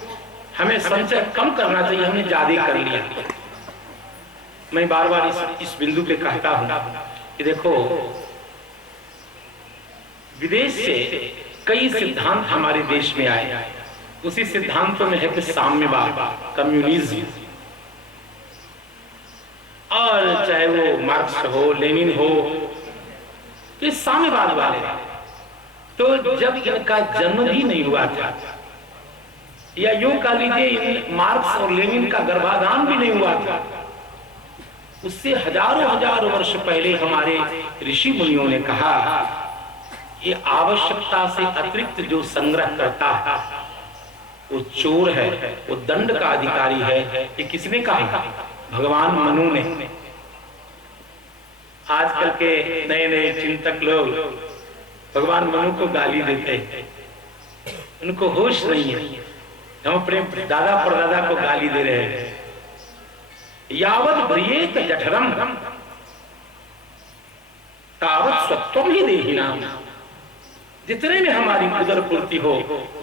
हमें संचय कम करना चाहिए, हमने ज्यादा कर लिया। मैं बार बार इस बिंदु पे कहता हूं कि देखो विदेश से कई सिद्धांत हमारे देश में आए। उसी सिद्धांतों में है कि साम्यवाद, कम्युनिज्म, और चाहे वो मार्क्स हो, लेनिन हो, तो ये साम्यवाद वाले। तो जब इनका जन्म भी नहीं हुआ था, या यूं कह लीजिए इन मार्क्स और लेनिन का गर्भाधान भी नहीं हुआ था, उससे हजारों वर्ष पहले हमारे ऋषि मुनियों ने कहा ये आवश्यकता से अतिरिक्त जो संग्रह करता है वो चोर है, वो दंड का अधिकारी है। ये किसने कहा? भगवान मनु ने। आजकल के नए नए चिंतक लोग भगवान मनु को गाली देते हैं, उनको होश नहीं है। हम अपने दादा परदादा को गाली दे रहे हैं। यावत प्रियेत जठरम तावत सत्वम ही देहिनाम। जितने में हमारी उदर पूर्ति हो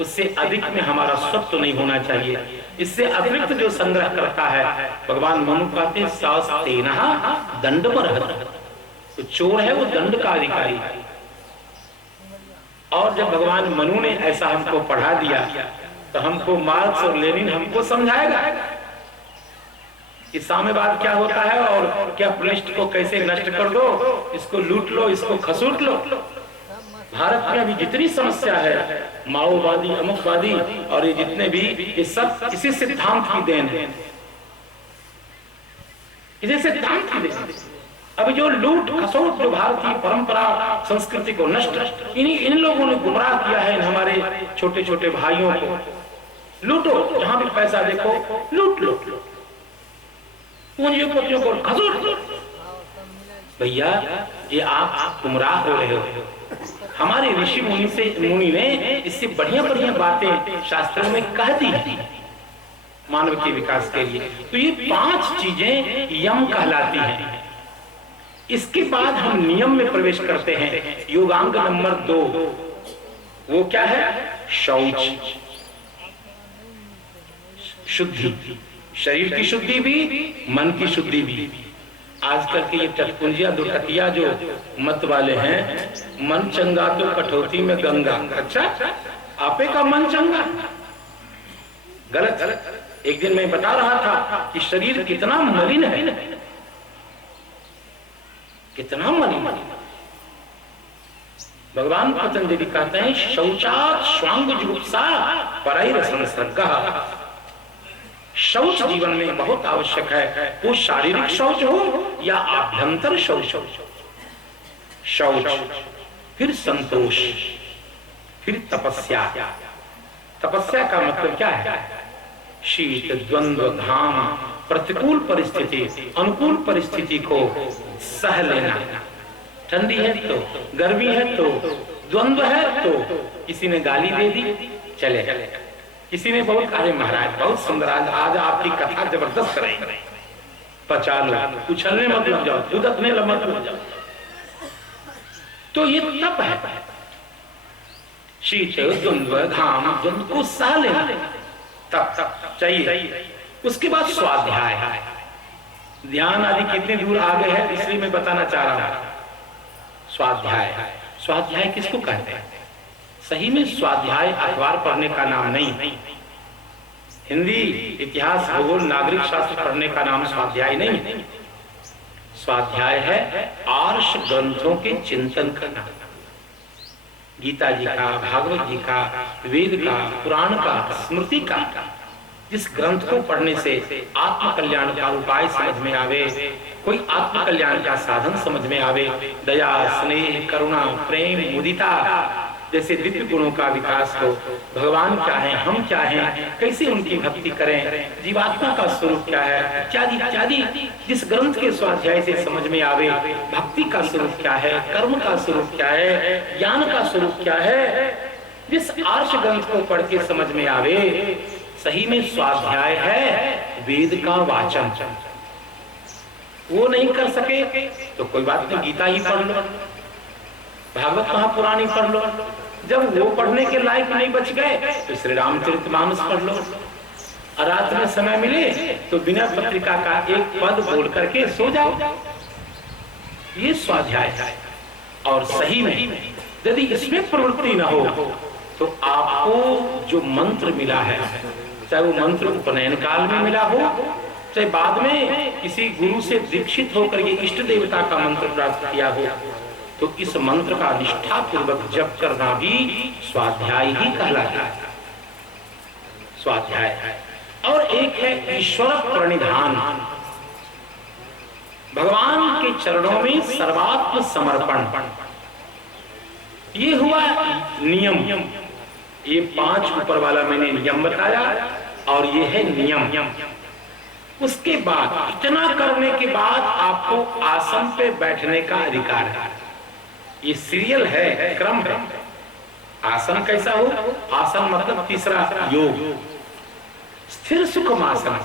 उससे अधिक में हमारा सत्व नहीं होना चाहिए। इससे अतिरिक्त जो संग्रह करता है, भगवान मनु कहते हैं सास्तेनः दंडमर्हति। तो चोर है वो दंड का अधिकारी है। और जब भगवान मनु ने ऐसा हमको पढ़ा दिया तो हमको मार्क्स और लेनिन हमको समझाएगा कि साम्यवाद क्या होता है और क्या पृष्ठ को कैसे नष्ट कर दो, इसको लूट लो, इसको खसूट लो। भारत में अभी जितनी समस्या है, माओवादी, अमुकवादी और ये जितने भी, ये सब इसी सिद्धांत की देन है, इसी सिद्धांत की देन। अभी जो लूट खसोट, जो भारतीय परंपरा संस्कृति को नष्ट इन लोगों ने गुमराह किया है, इन हमारे छोटे छोटे भाइयों को। लूटो, जहां भी पैसा देखो लूट लो, पूंजीपतियों को खसूट। भैया ये आप गुमराह हो रहे हो। हमारे ऋषि मुनि ने इससे बढ़िया बातें शास्त्रों में कह दी मानव के विकास के लिए। तो ये 5 चीजें यम कहलाती हैं। इसके बाद हम नियम में प्रवेश करते हैं। योगांग नंबर 2 वो क्या है? शौच, शुद्धि, शरीर की शुद्धि भी, मन की शुद्धि भी। आजकल के ये टटपुंजिया दुटकिया जो मत वाले हैं, मन चंगा तो कठौती में गंगा। अच्छा, आपे का मन चंगा? गलत। एक दिन मैं बता रहा था कि शरीर कितना मलिन है, कितना मलिन। भगवान पतंजलि कहते हैं शौचात् स्वांग जुगुप्सा परैर संसर्गः। शौच जीवन में बहुत आवश्यक है, वो शारीरिक शौच हो या आभ्यंतर शौच हो। शौच, फिर संतोष, फिर तपस्या। तपस्या का मतलब क्या है? शीत, द्वंद्व, घाम, प्रतिकूल परिस्थिति, अनुकूल परिस्थिति को सह लेना। ठंडी है तो, गर्मी है तो, द्वंद्व है तो, किसी ने गाली दे दी, चले। किसी ने बहुत, अरे महाराज बहुत सुंदर, आज आपकी कथा जबरदस्त रही, पचा लो, उछलने मत लग जाओ, उदकने मत लग जाओ। तो ये तप है, शीत द्वंद्व घाम द्वंद्व को सह लेना, तप चाहिए। उसके बाद स्वाध्याय है। ध्यान आदि कितने दूर आगे है इसलिए मैं बताना चाह रहा हूं। स्वाध्याय, स्वाध्याय किसको कहते हैं? सही में स्वाध्याय अखबार पढ़ने का नाम नहीं, हिंदी इतिहास भूगोल नागरिक शास्त्र पढ़ने का नाम स्वाध्याय नहीं। स्वाध्याय है आर्ष ग्रंथों के चिंतन करना, गीता जी का, भागवत जी का, वेद का, पुराण का, स्मृति का। जिस ग्रंथ को पढ़ने से आत्म कल्याण का उपाय समझ में आवे, कोई आत्म कल्याण का साधन समझ में आवे, दया, स्नेह, करुणा, प्रेम, मुदिता जैसे दिव्य गुणों का विकास हो, भगवान क्या है, हम क्या हैं, कैसे उनकी भक्ति करें, जीवात्मा का स्वरूप क्या है, इत्यादि इत्यादि जिस ग्रंथ के स्वाध्याय से समझ में आवे, भक्ति का स्वरूप क्या है, कर्म का स्वरूप क्या है, ज्ञान का स्वरूप क्या है, जिस आर्ष ग्रंथ को पढ़ के समझ में आवे, सही में स्वाध्याय है वेद का वाचन। वो नहीं कर सके तो कोई बात नहीं, गीता ही पढ़ लो, भागवत महापुराण ही पढ़ लो। जब वो पढ़ने के लायक नहीं बच गए तो श्री रामचरितमानस पढ़ लो। और रात में समय मिले तो बिना पत्रिका का एक पद बोल करके सो जाओ। ये स्वाध्याय है। और सही में यदि इसमें प्रवृत्ति न हो तो आपको जो मंत्र मिला है, चाहे वो मंत्र उपनयन काल में मिला हो, चाहे बाद में किसी गुरु से दीक्षित होकर के इष्ट देवता का मंत्र प्राप्त किया हो, तो इस मंत्र का निष्ठा पूर्वक जप करना भी स्वाध्याय ही कहलाता है। स्वाध्याय है। और एक है ईश्वर प्रणिधान, भगवान के चरणों में सर्वात्म समर्पण। ये हुआ नियम। ये 5 ऊपर वाला मैंने नियम बताया और ये है नियम। उसके बाद इतना करने के बाद आपको आसन पे बैठने का अधिकार है। ये सीरियल है, क्रम है। आसन कैसा हो? आसन मतलब तीसरा योग, स्थिर सुखम आसन,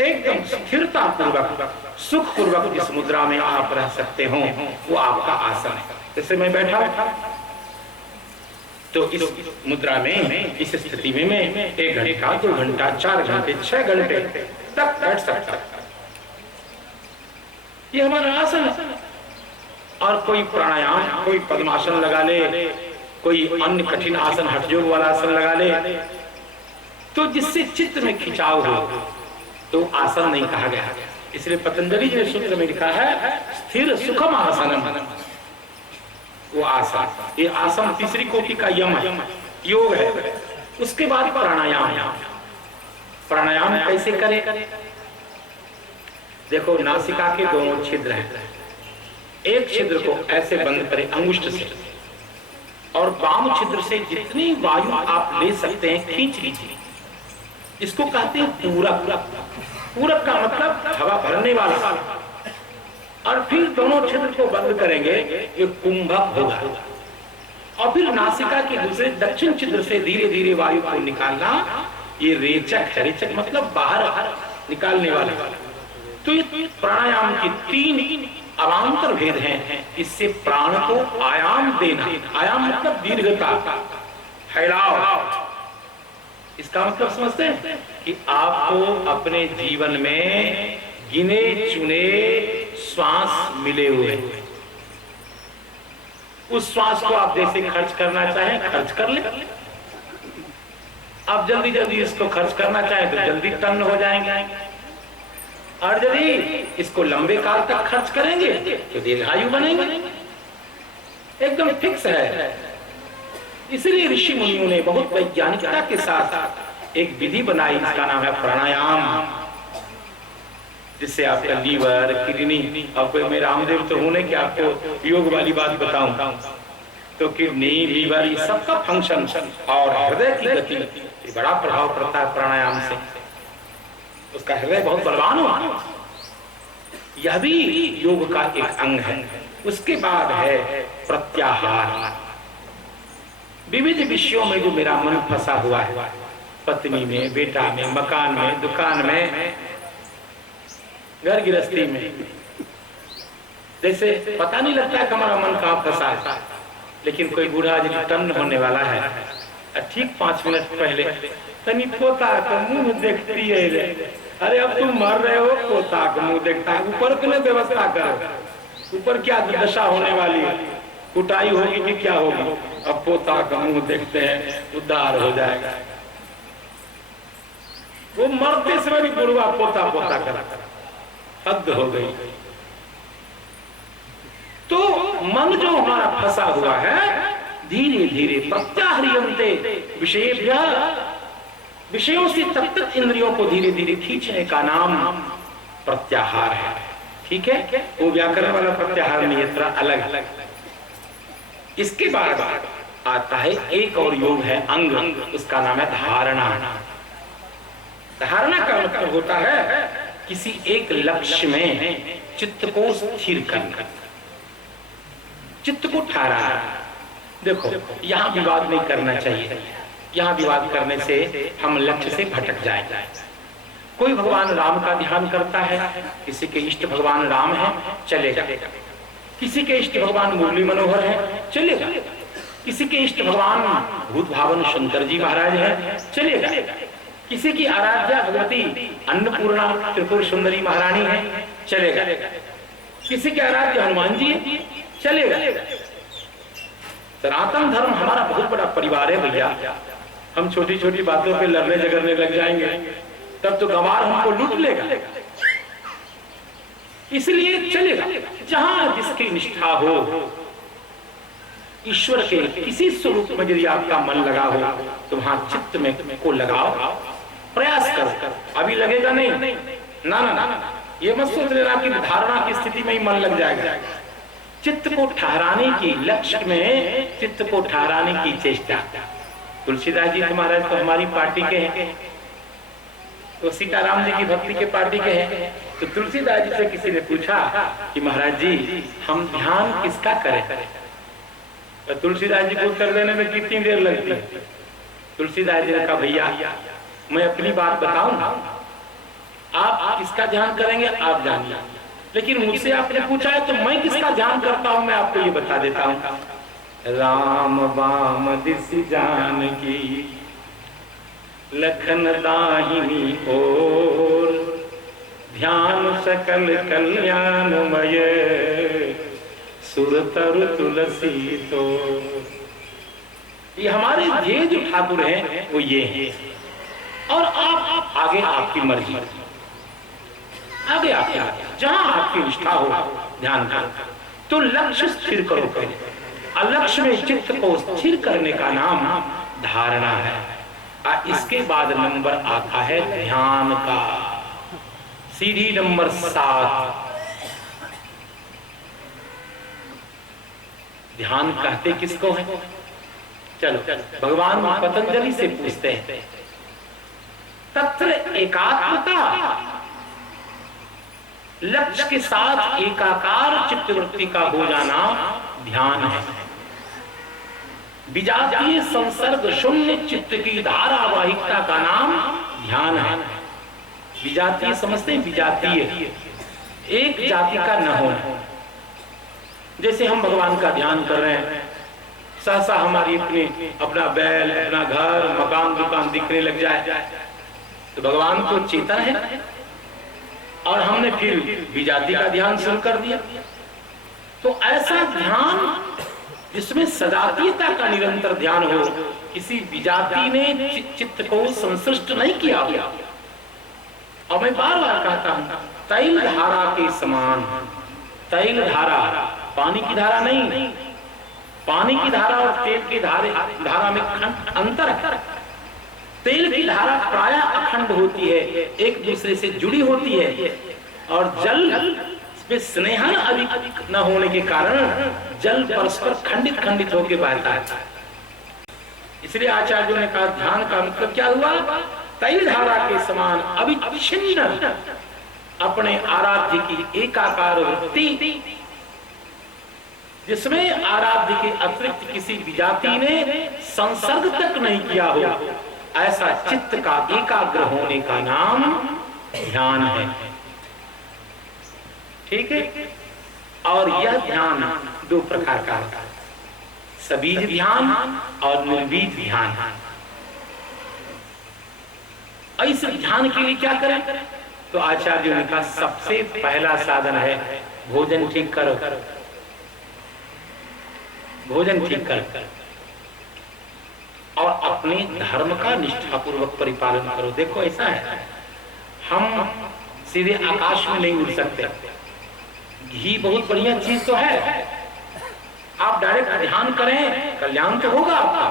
एकदम स्थिरता पूर्वक सुख पूर्वक जिस मुद्रा में आप रह सकते हो वो आपका आसन है। जैसे मैं बैठा तो इस मुद्रा में, इस स्थिति में मैं 1 घंटा, 2 घंटा, 4 घंटे, 6 घंटे तक बैठ सकता। ये हमारा आसन है। और कोई प्राणायाम, कोई पद्मासन लगा ले, कोई अन्य कठिन आसन, हठ योग वाला आसन लगा ले, तो जिससे चित्त में खिंचाव हो तो आसन नहीं कहा गया। इसलिए पतंजलि जी ने सूत्र में लिखा है स्थिर सुखम आसनम, वो आसन। ये आसन तीसरी कोटि का यम है, योग है। उसके बाद प्राणायाम। प्राणायाम कैसे करें? देखो, नासिका के 2 छिद्र हैं। एक छिद्र को ऐसे बंद करें अंगुष्ठ से, और वाम छिद्र से जितनी वायु आप ले सकते हैं खींच लीजिए। इसको कहते हैं पूरक। पूरक का मतलब हवा भरने वाला। और फिर दोनों छिद्र को बंद करेंगे, ये कुंभक होगा। और फिर नासिका के दूसरे दक्षिण छिद्र से धीरे धीरे वायु को निकालना, ये रेचक है। रेचक मतलब बाहर निकालने वाला। तो ये प्राणायाम के 3 अवान्तर भेद हैं। इससे प्राण को आयाम देना। आयाम मतलब दीर्घता, फैलाव। इसका मतलब समझते हैं कि आपको अपने जीवन में गिने चुने श्वास मिले हुए, उस श्वास को आप जैसे खर्च करना चाहें खर्च कर ले। आप जल्दी जल्दी इसको खर्च करना चाहें तो जल्दी टन हो जाएंगे, और यदि इसको लंबे काल तक खर्च करेंगे तो दीर्घायु बनेंगे। एकदम फिक्स है। इसलिए ऋषि मुनियों ने बहुत वैज्ञानिकता के साथ एक विधि बनाई, इसका नाम है प्राणायाम, जिससे आपका लीवर, किडनी, अब मैं रामदेव तो होने कि आपको योग वाली बात बताऊं तो किडनी, लीवर, ये सबका फंक्शन और हृदय की गति बड़ा प्रभाव पड़ता है प्राणायाम से। उसका हृदय बहुत बलवान हुआ। यह भी योग का एक अंग है। उसके बाद है प्रत्याहार। विविध विषयों में जो मेरा मन फंसा हुआ है, पत्नी में, बेटा में, मकान में, दुकान में, घर गृहस्थी में जैसे पता नहीं लगता है कि हमारा मन कहाँ फंसा है, लेकिन कोई बूढ़ा आज रिटर्न होने वाला है, ठीक 5 मिनट पहले तनी पोता का मुंह देखती है रे, अरे अब तुम मर रहे हो, पोता का मुंह देखता है, ऊपर के लिए व्यवस्था करो, ऊपर क्या दशा होने वाली है, कुटाई होगी कि क्या होगी, अब पोता का मुंह देखते हैं उद्धार हो जाएगा। वो मरते समय भी बुढ़वा पोता पोता करा, हद हो गई। तो मन जो हमारा फंसा हुआ है, धीरे धीरे प्रत्याह्रियन्ते विषयेभ्यः, विषयों से तब तक इंद्रियों को धीरे धीरे खींचने का नाम प्रत्याहार है। ठीक है, वो व्याकरण वाला प्रत्याहार नहीं है, थोड़ा अलग। इसके बाद आता है एक और योग है अंग, उसका नाम है धारणा। धारणा का मतलब होता है किसी एक लक्ष्य में चित्त को स्थिर करना, चित्त को ठहराना। देखो यहाँ विवाद नहीं करना चाहिए, यहाँ विवाद करने से हम लक्ष्य से भटक जाएंगे। कोई भगवान राम का ध्यान करता है, किसी के इष्ट भगवान राम है, चलेगा। किसी के इष्ट भगवान मुरली मनोहर है, चलेगा। किसी के इष्ट भगवान भूत भावन शंकर जी महाराज है, चलेगा। किसी की आराध्या भगवती अन्नपूर्णा त्रिपुर सुंदरी महारानी है, चलेगा। किसी के आराध्य हनुमान जी है, चलेगा। सनातन धर्म हमारा बहुत बड़ा परिवार है भैया। हम छोटी छोटी बातों पे लड़ने झगड़ने लग जाएंगे, तब तो गंवार हमको लूट लेगा। इसलिए चलेगा जहां जिसकी निष्ठा हो, ईश्वर के किसी स्वरूप में यदि आपका मन लगा हो तो वहां चित्त में को लगाओ, प्रयास करो। अभी लगेगा नहीं, ना ना ना, ये मत सोच लेना कि धारणा की स्थिति में ही मन लग जाएगा। चित्त को ठहराने की लक्ष्य में चित्त को ठहराने की चेष्टा। तुलसीदास जी महाराज तो हमारी पार्टी के हैं, तो सीताराम जी की भक्ति के पार्टी के हैं। तो तुलसीदास जी से किसी ने पूछा कि महाराज जी हम ध्यान किसका करें? तो तुलसीदास जी को उत्तर देने में कितनी देर लगती है? तुलसीदास जी ने कहा भैया मैं अपनी बात बताऊं, आप किसका ध्यान करेंगे आप जानिए, लेकिन मुझसे आपने पूछा है तो मैं किसका ध्यान करता हूं मैं आपको ये बता देता हूं। राम बाम दिस जानकी लखन दाहिनी ओर, ध्यान सकल कल्याणमय सुर तरु तुलसी तो। ये हमारे ध्येय जो ठाकुर हैं वो ये हैं, और आप आगे आपकी मर्जी, आगे आपकी जहां आपकी निष्ठा हो ध्यान करो। तो लक्ष्य स्थिर करो पहले, अलक्ष्य में चित्त को स्थिर करने का नाम धारणा है। और इसके बाद नंबर आता है ध्यान का, सीढ़ी नंबर 7। ध्यान कहते किसको है? चलो भगवान पतंजलि से पूछते हैं। तत्र एकात्मता, लक्ष्य के साथ एकाकार चित्तवृत्ति का हो जाना ध्यान है। विजातीय संसर्ग शून्य चित्त की धारावाहिकता का नाम ध्यान है। विजातीय समझते हैं? विजातीय एक जाति का न होना। जैसे हम भगवान का ध्यान कर रहे हैं, सहसा हमारी अपना बैल, अपना घर, मकान, दुकान दिखने लग जाए तो भगवान तो चेतन है, और हमने फिर विजाति का ध्यान शुरू कर दिया। तो ऐसा ध्यान जिसमें सजातीयता का निरंतर ध्यान हो, किसी विजाति ने चित्त को संश्लिष्ट नहीं किया हो। और मैं बार बार कहता हूं, तैल धारा के समान। तैल धारा पानी की धारा नहीं, पानी की धारा और तेल की धारा में अंतर है। तेल की धारा प्रायः अखंड होती है, एक दूसरे से जुड़ी होती है, और जल में स्नेहन अधिक न होने के कारण जल परस्पर खंडित खंडित होकर बहता है। इसलिए आचार्यों ने कहा ध्यान का मतलब क्या हुआ? तैल धारा के समान अविच्छिन्न अपने आराध्य की एकाकार वृत्ति, जिसमें आराध्य के अतिरिक्त किसी विजाति ने संसर्ग तक नहीं किया हो, ऐसा चित्त का एकाग्र होने का नाम ध्यान है। ठीक है। और यह ध्यान दो प्रकार का होता है, सबीज ध्यान और निर्बीज ध्यान। इस ध्यान के लिए क्या करें? तो आचार्यों ने कहा सबसे पहला साधन है भोजन ठीक करो, भोजन ठीक करो और अपने धर्म का निष्ठापूर्वक परिपालन करो। देखो ऐसा है, हम सीधे आकाश में नहीं उड़ सकते। घी बहुत बढ़िया चीज तो है, आप डायरेक्ट ध्यान करें कल्याण तो होगा आपका,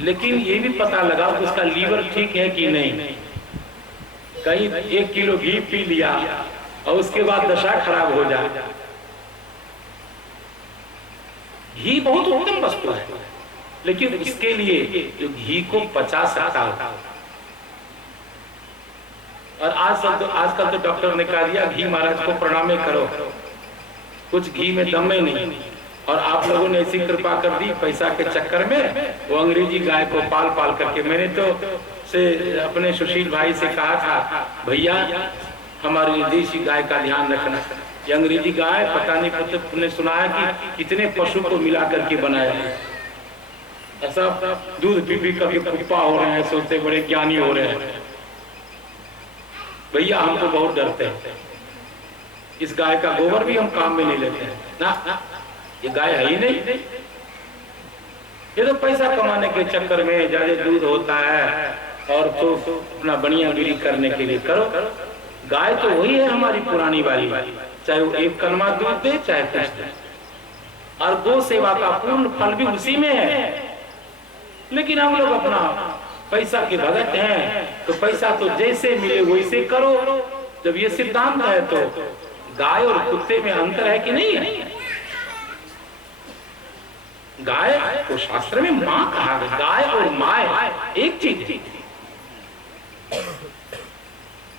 लेकिन ये भी पता लगा कि उसका लीवर ठीक है कि नहीं। कहीं 1 किलो घी पी लिया और उसके बाद दशा खराब हो जाए। घी बहुत उत्तम वस्तु है, लेकिन इसके लिए जो घी को पचा सकता हो। और आजकल तो डॉक्टर ने कहा दिया घी महाराज को प्रणाम करो, कुछ घी में दम में नहीं। और आप लोगों ने ऐसी कृपा कर दी पैसा के चक्कर में, वो अंग्रेजी गाय को पाल पाल करके। मैंने तो से अपने सुशील भाई से कहा था, भैया हमारी देसी गाय का ध्यान रखना। ये अंग्रेजी गाय पता नहीं तुमने सुना है कि कितने पशु को मिला करके बनाया है। ऐसा दूध पी करके कुप्पा हो रहे हैं, सोचते बड़े ज्ञानी हो रहे हैं। भैया हम तो बहुत डरते हैं, इस गाय का गोबर भी हम काम में नहीं लेते हैं ना, ये गाय है ही नहीं। ये तो पैसा कमाने के चक्कर में ज्यादा दूध होता है और तो अपना बढ़िया गिरी करने के लिए करो। गाय तो वही है हमारी पुरानी वाली, चाहे वो 1 कलमा दूध दे चाहे कुछ दे, और गो सेवा का पूर्ण फल भी उसी में है। लेकिन हम लोग अपना पैसा के भगत हैं, तो पैसा तो जैसे मिले वैसे करो। जब ये सिद्धांत है तो गाय और कुत्ते में अंतर है कि नहीं है? गाय तो शास्त्र में मां कहा गया, गाय और माय एक चीज है।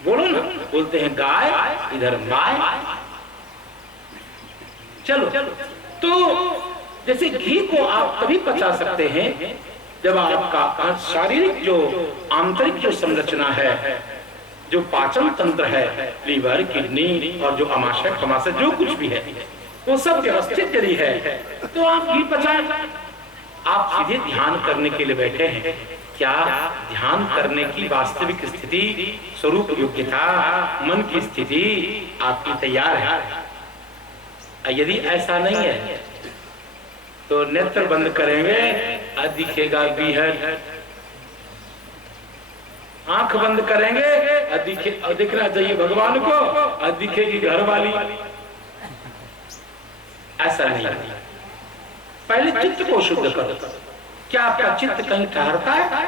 बोलो ना, बोलते हैं गाय इधर माय। चलो तो जैसे घी को आप तभी पचा सकते हैं जब आपका शारीरिक जो आंतरिक जो संरचना है, जो पाचन तंत्र है, लीवर किडनी और जो आमाशय खमाशय जो कुछ भी है वो सब व्यवस्थित यदि है तो आप घी पचाएं। आप सीधे ध्यान करने के लिए बैठे हैं, क्या ध्यान करने की वास्तविक स्थिति, स्वरूप योग्यता, मन की स्थिति आपकी तैयार है? यदि ऐसा नहीं है तो नेत्र बंद करेंगे, दिखेगा बीहड़। आंख बंद करेंगे, दिखना चाहिए भगवान को, दिखेगी घर वाली। ऐसा नहीं है। पहले चित्त को शुद्ध करो। क्या आपका चित्त कहीं ठहरता है?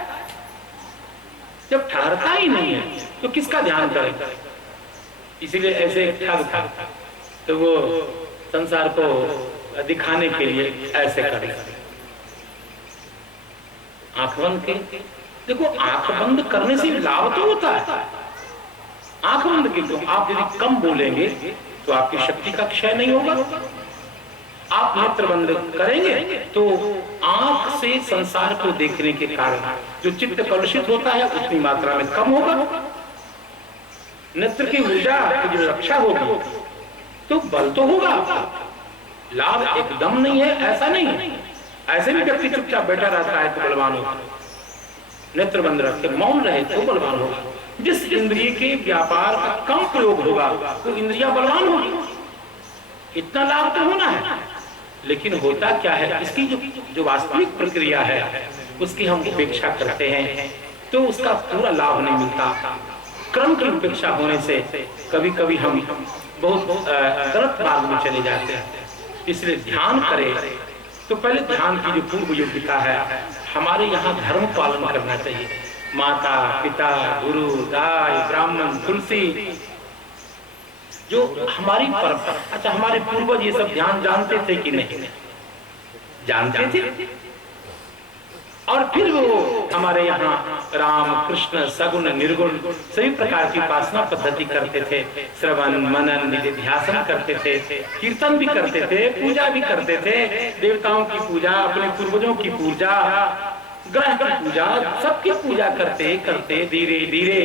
जब ठहरता ही नहीं है तो किसका ध्यान करें? इसीलिए ऐसे ठग था तो वो संसार को दिखाने के लिए ऐसे करें। आंख बंद के देखो, आंख बंद करने से लाभ तो होता है। आंख बंद के तो आप यदि कम बोलेंगे तो आपकी शक्ति का क्षय नहीं होगा। आप नेत्र बंद करेंगे तो आंख से संसार को देखने के कारण जो चित्त कलुषित होता है उतनी मात्रा में कम होगा। नेत्र की ऊर्जा की जो रक्षा होगी तो बल तो होगा। लाभ एकदम नहीं है ऐसा नहीं है। ऐसे भी व्यक्ति चुपचाप बैठा रहता है तो बलवान होगा, नेत्र बंद रख के मौन रहे तो बलवान होगा। जिस इंद्रिय के व्यापार का कम प्रयोग होगा तो इंद्रिया बलवान होगी। इतना लाभ तो होना है, लेकिन होता क्या है, इसकी जो वास्तविक प्रक्रिया है उसकी हम उपेक्षा करते हैं तो उसका पूरा लाभ नहीं मिलता। क्रम की उपेक्षा होने से कभी कभी हम बहुत गलत मार्ग में चले जाते हैं। इसलिए ध्यान करें तो पहले ध्यान की जो पूर्व योग्यता है, हमारे यहाँ धर्म पालन करना चाहिए। माता पिता गुरु गाय ब्राह्मण तुलसी जो हमारी परंपरा। अच्छा, हमारे पूर्वज ये सब ध्यान जानते थे कि नहीं? जानते थे। और फिर वो हमारे यहाँ राम कृष्ण सगुण निर्गुण सभी प्रकार की उपासना पद्धति करते थे। श्रवण मनन निधिध्यासन करते थे, कीर्तन भी करते थे, पूजा भी करते थे। देवताओं की पूजा, अपने पूर्वजों की पूजा, ग्रह की पूजा, सबकी पूजा करते करते धीरे धीरे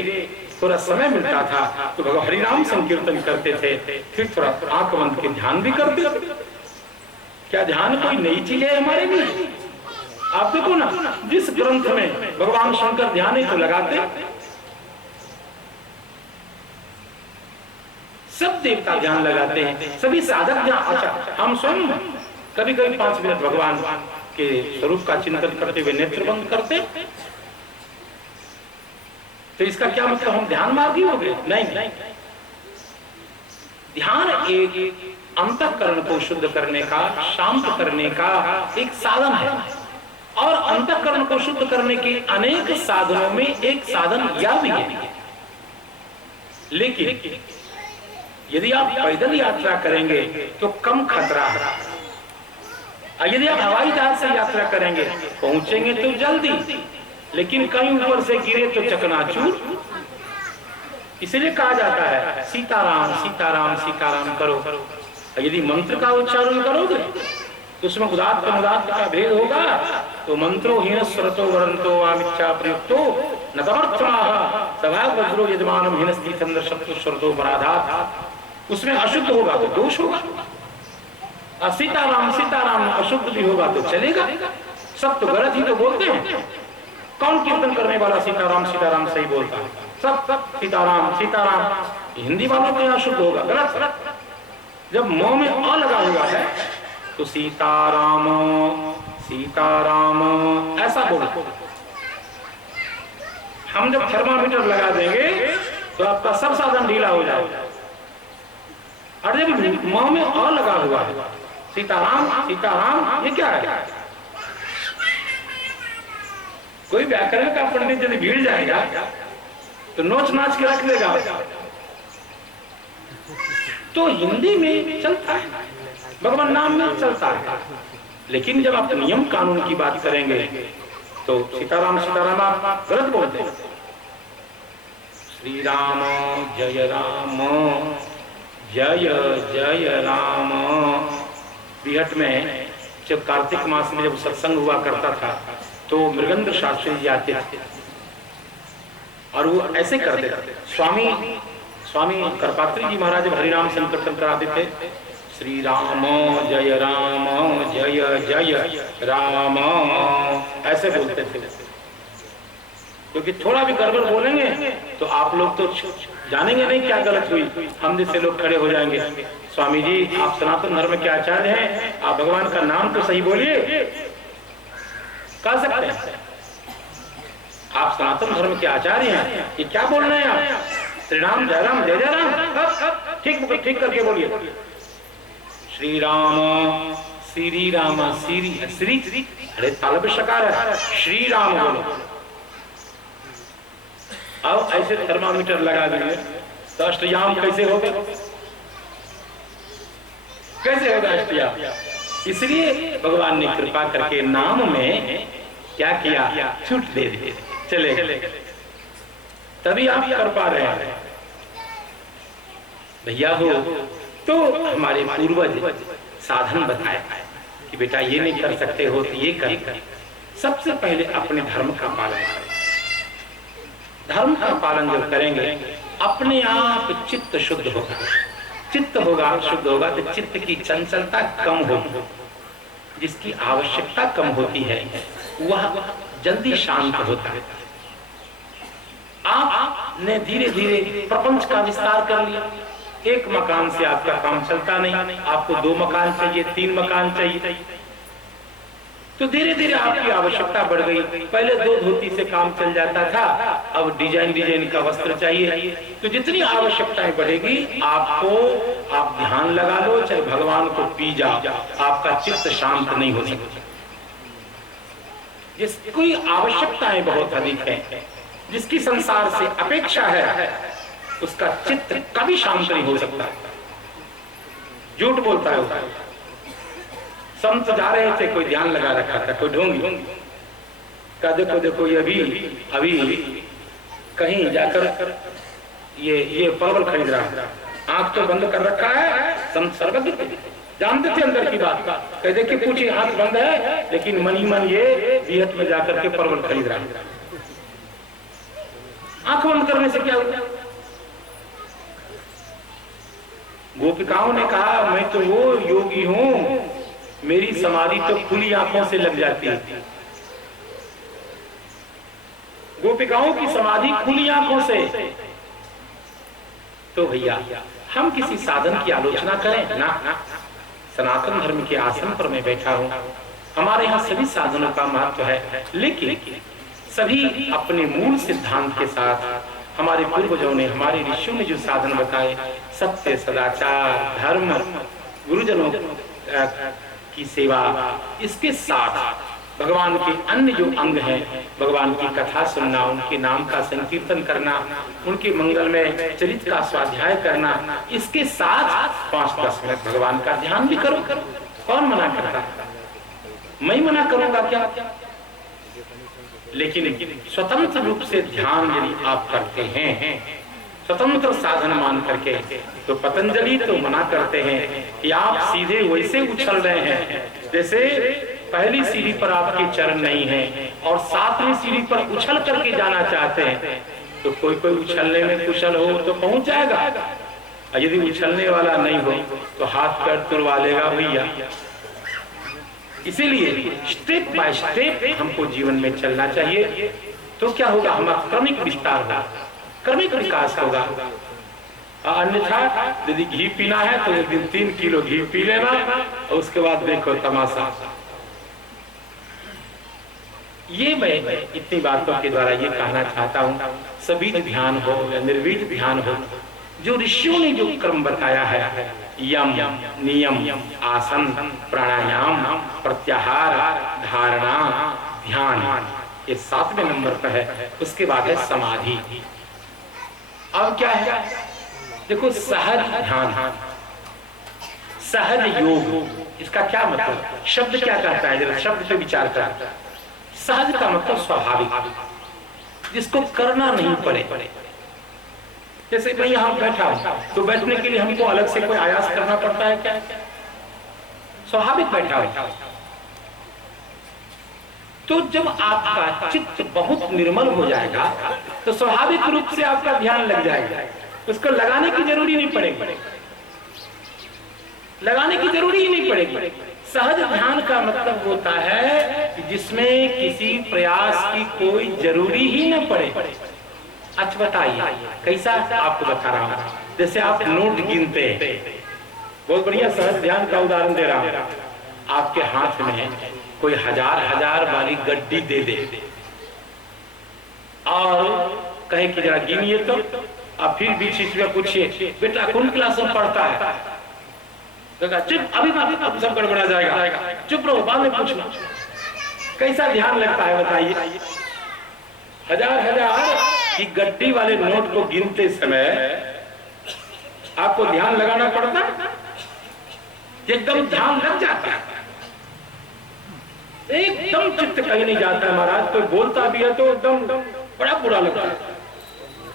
थोड़ा समय मिलता था तो भगवान हरिनाम संकीर्तन करते थे, फिर थोड़ा आंख बंद के ध्यान भी करते थे। क्या ध्यान कोई नई चीज है हमारे लिए? आप देखो ना, जिस ग्रंथ में भगवान शंकर ध्यान तो लगाते, सब देवता ध्यान लगाते हैं, सभी साधक ध्यान। अच्छा, हम स्वयं कभी कभी 5 मिनट भगवान के स्वरूप का चिंतन करते हुए नेत्र बंद करते, तो इसका क्या मतलब हम ध्यान मार्गी हो गए? नहीं, ध्यान एक अंतःकरण को शुद्ध करने का, शांत करने का एक साधन है। और अंतःकरण को शुद्ध करने के अनेक साधनों में एक साधन यह भी है। लेकिन यदि आप पैदल यात्रा करेंगे तो कम खतरा है, और यदि आप हवाई जहाज से यात्रा करेंगे पहुंचेंगे तो जल्दी, लेकिन कहीं ऊपर से गिरे तो चकनाचूर। इसलिए कहा जाता है सीताराम सीताराम सीताराम करो। यदि मंत्र का उच्चारण करोगे तो उसमें उदात्त अनुदात्त का भेद होगा, तो मंत्रो हीन स्वरतो वरंतो वामिच्छा प्रयुक्तो न तमर्थमाह सभाग वज्रो यजमानम हीनस्ति चंद्र शब्द स्वरतो वराधात। उसमें अशुद्ध होगा तो दोष होगा, और सीताराम सीताराम अशुद्ध भी होगा तो चलेगा। सब तो गलत ही तो बोलते हैं। कौन कीर्तन करने वाला सीताराम सीताराम सही बोलता है? सब सीताराम सीताराम। हिंदी वालों को यहाँ शुद्ध होगा, गलत। जब मुंह में अ लगा हुआ है तो सीताराम सीताराम ऐसा बोलो। हम जब थर्मामीटर लगा देंगे तो आपका सब साधन ढीला हो जाएगा। और जब मुंह में अ लगा हुआ है सीताराम सीताराम, ये क्या है? कोई व्याकरण का पंडित यदि भीड़ जाएगा तो नोच नाच के रख देगा। तो हिंदी में चलता है, भगवान नाम में चलता है, लेकिन जब आप नियम कानून की बात करेंगे तो सीताराम सीताराम आप गलत बोलते हैं। श्री राम जय राम जय जय राम। बिहट में जब कार्तिक मास में जब सत्संग हुआ करता था तो मृगेंद्र शास्त्री जी आते थे और वो ऐसे करते थे। स्वामी करपात्री जी महाराज जब हरिनाम संकीर्तन कराते थे, श्री राम जय जय राम, ऐसे बोलते थे। क्योंकि थोड़ा भी गड़बड़ बोलेंगे तो आप लोग तो जानेंगे नहीं क्या गलत हुई। हम जैसे लोग खड़े हो जाएंगे, स्वामी जी आप सनातन धर्म के आचार्य हैं, आप भगवान का नाम तो सही बोलिए। कह सकते हैं आप सनातन धर्म के आचार्य हैं, ये क्या बोल रहे हैं आप? श्री राम जय राम जय जय राम, ठीक करके बोलिए। श्री राम श्री राम श्री, अरे तालब शकार है, श्री राम बोलो। अब ऐसे थर्मामीटर लगा देंगे तो अष्टयाम कैसे होगा? कैसे होगा अष्टयाम? इसलिए भगवान ने कृपा करके नाम में क्या किया? छूट दे दी, चले, तभी आप कर पा रहे हैं। भैया हो तो हमारे पूर्वज साधन बताए कि बेटा ये नहीं कर सकते हो तो ये कर। सबसे पहले अपने धर्म का पालन करें। धर्म का पालन जब करेंगे अपने आप चित्त शुद्ध होगा। चित्त होगा शुद्ध होगा तो चित्त की चंचलता कम होगी, जिसकी आवश्यकता कम होती है वह जल्दी शांत होता है। आपने धीरे धीरे प्रपंच का विस्तार कर लिया। एक मकान से आपका काम चलता नहीं, आपको 2 मकान चाहिए, 3 मकान चाहिए, तो धीरे धीरे आपकी आवश्यकता बढ़ गई। पहले 2 धोती से काम चल जाता था, अब डिजाइन का वस्त्र चाहिए। तो जितनी आवश्यकताएं बढ़ेगी आपको, आप ध्यान लगा लो चाहे भगवान को पी जाओ, आपका चित्त शांत नहीं हो सकता। जिसकी आवश्यकताएं बहुत अधिक है, जिसकी संसार से अपेक्षा है, उसका चित्त कभी शांत नहीं हो सकता। झूठ बोलता है। संत जा रहे थे, कोई ध्यान लगा रखा था, कोई ढोंगी का देखो ये अभी कहीं जाकर ये परवल खरीद रहा है, आंख तो बंद कर रखा है। संत सर्वज्ञ जानते थे अंदर की बात। कह दे कि पूछे आंख बंद है, लेकिन मन ही मन ये बिहत में जाकर के परवल खरीद रहा है। आंख बंद करने से क्या होता? गोपिकाओं ने कहा मैं तो वो योगी हूं, मेरी समाधि तो खुली आंखों से लग जाती है। गोपिकाओं की समाधि खुली आंखों से। तो भैया हम किसी साधन की आलोचना करें ना, सनातन धर्म के आसन पर मैं बैठा हूं, हमारे यहाँ सभी साधनों का महत्व है, लेकिन सभी अपने मूल सिद्धांत के साथ हमारे पूर्वजों ने, हमारे ऋषियों ने जो साधन बताए, सत्य, सदाचार, धर्म, गुरुजनों की सेवा, इसके साथ भगवान के अन्य जो अंग हैं, भगवान की कथा सुनना, उनके नाम का संकीर्तन करना, उनके मंगलमय चरित्र का स्वाध्याय करना, इसके साथ 5-10 मिनट भगवान का ध्यान भी करो। कौन मना करता? मैं मना करूंगा क्या? लेकिन स्वतंत्र रूप से ध्यान यदि आप करते हैं, स्वतंत्र साधन मान करके, तो पतंजलि तो मना करते हैं कि आप सीधे वैसे उछल रहे हैं जैसे पहली सीढ़ी पर आपके चरण नहीं है और 7वीं सीढ़ी पर उछल करके जाना चाहते हैं। तो कोई उछलने में कुशल हो तो पहुंच जाएगा, और यदि उछलने वाला नहीं हो तो हाथ पैर तुड़वा लेगा भैया। इसीलिए स्टेप बाय स्टेप हमको जीवन में चलना चाहिए। तो क्या होगा? हमारा क्रमिक विस्तार होगा, क्रमिक विकास होगा। अन्यथा यदि घी पीना है तो एक दिन 3 किलो घी पी लेना और उसके बाद देखो तमाशा। ये मैं इतनी बातों के द्वारा ये कहना चाहता हूँ, सभी ध्यान हो या निर्विध ध्यान हो, जो ऋषियों ने जो क्रम बताया है, यम, नियम, आसन, प्राणायाम, प्रत्याहार, धारणा, ध्यान, ये 7वें नंबर पर है। उसके बाद है समाधि। अब क्या है? देखो, सहज ध्यान, सहज योग, इसका क्या मतलब? शब्द क्या कहता है? जरा शब्द पे विचार कर। सहज का मतलब स्वाभाविक, जिसको करना नहीं पड़े। जैसे मैं यहाँ बैठा हूं तो बैठने के लिए हमको अलग से कोई आयास करना पड़ता है क्या? स्वाभाविक बैठा हूं। तो जब आपका चित्त बहुत निर्मल हो जाएगा तो स्वाभाविक रूप से आपका ध्यान लग जाएगा, उसको लगाने की जरूरी नहीं पड़ेगी, लगाने की जरूरी ही नहीं पड़ेगी। सहज ध्यान का मतलब होता है कि जिसमें किसी प्रयास की कोई जरूरी ही न पड़े। अच्छा बताइए कैसा? आपको बता रहा हूं। जैसे आप नोट गिनते हैं, बहुत बढ़िया सहज ध्यान का उदाहरण दे रहा हूं। आपके हाथ में कोई हजार वाली गड्डी दे दे और कहे कि जरा गिनिए तो, अब फिर बीच में पूछिए बेटा कौन क्लास में पढ़ता है, चुप, अभी सब गड़बड़ा जाएगा, चुप रहो, बाद में पूछना। कैसा ध्यान लगता है बताइए? हजार की गड्डी वाले नोट को गिनते समय आपको ध्यान लगाना पड़ता, एकदम ध्यान लग जाता है, एकदम चित्त कहीं नहीं जाता है महाराज। कोई बोलता भी है तो एकदम बड़ा बुरा लगता है।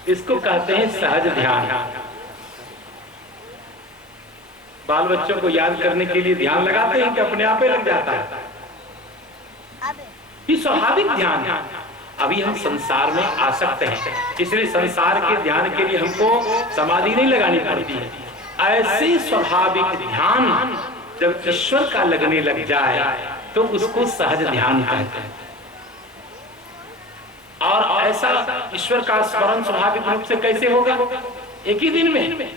इसको कहते हैं सहज ध्यान। बाल बच्चों को याद करने के लिए ध्यान लगाते हैं कि अपने आप ही लग जाता है, ये स्वाभाविक ध्यान है। अभी हम संसार में आसक्त हैं, इसलिए संसार के ध्यान के लिए हमको समाधि नहीं लगानी पड़ती है। ऐसे स्वाभाविक ध्यान जब ईश्वर का लगने लग जाए तो उसको सहज ध्यान कहते हैं। और ऐसा ईश्वर का स्मरण स्वाभाविक रूप से कैसे होगा? एक ही दिन में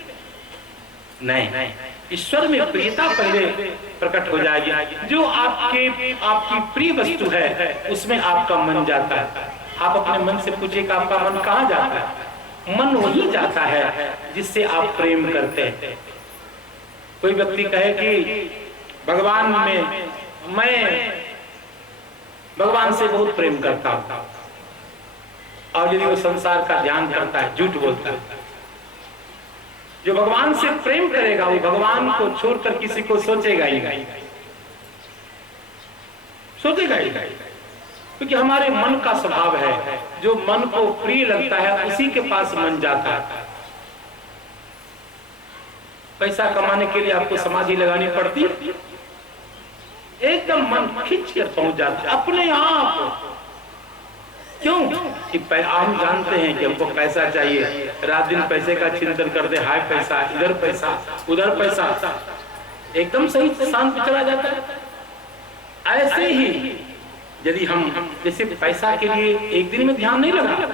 नहीं, ईश्वर में प्रियता पहले प्रकट हो जाएगी। जो आपकी प्रिय वस्तु है उसमें आपका मन जाता है। आप अपने मन से पूछिए कि आपका मन कहाँ जाता है? मन वही जाता है जिससे आप प्रेम करते हैं। कोई व्यक्ति कहे कि भगवान में मैं भगवान से बहुत प्रेम करता हूं, और यदि वो संसार का ध्यान करता है, झूठ बोलता है। जो भगवान से प्रेम करेगा वो भगवान को छोड़कर किसी को सोचेगा ही नहीं, सोचेगा ही नहीं, क्योंकि हमारे मन का स्वभाव है, जो मन को प्रिय लगता है उसी के पास मन जाता है। पैसा कमाने के लिए आपको समाधि लगानी पड़ती है, एकदम मन खींच कर पहुंच जाता है अपने आप। क्यों कि हम जानते हैं कि हमको पैसा चाहिए, रात दिन पैसे का चिंतन करते, हाय पैसा, इधर पैसा, उधर पैसा, एकदम सही शांत चला जाता है। ऐसे ही यदि हम जैसे पैसा के लिए एक दिन में ध्यान नहीं लगा,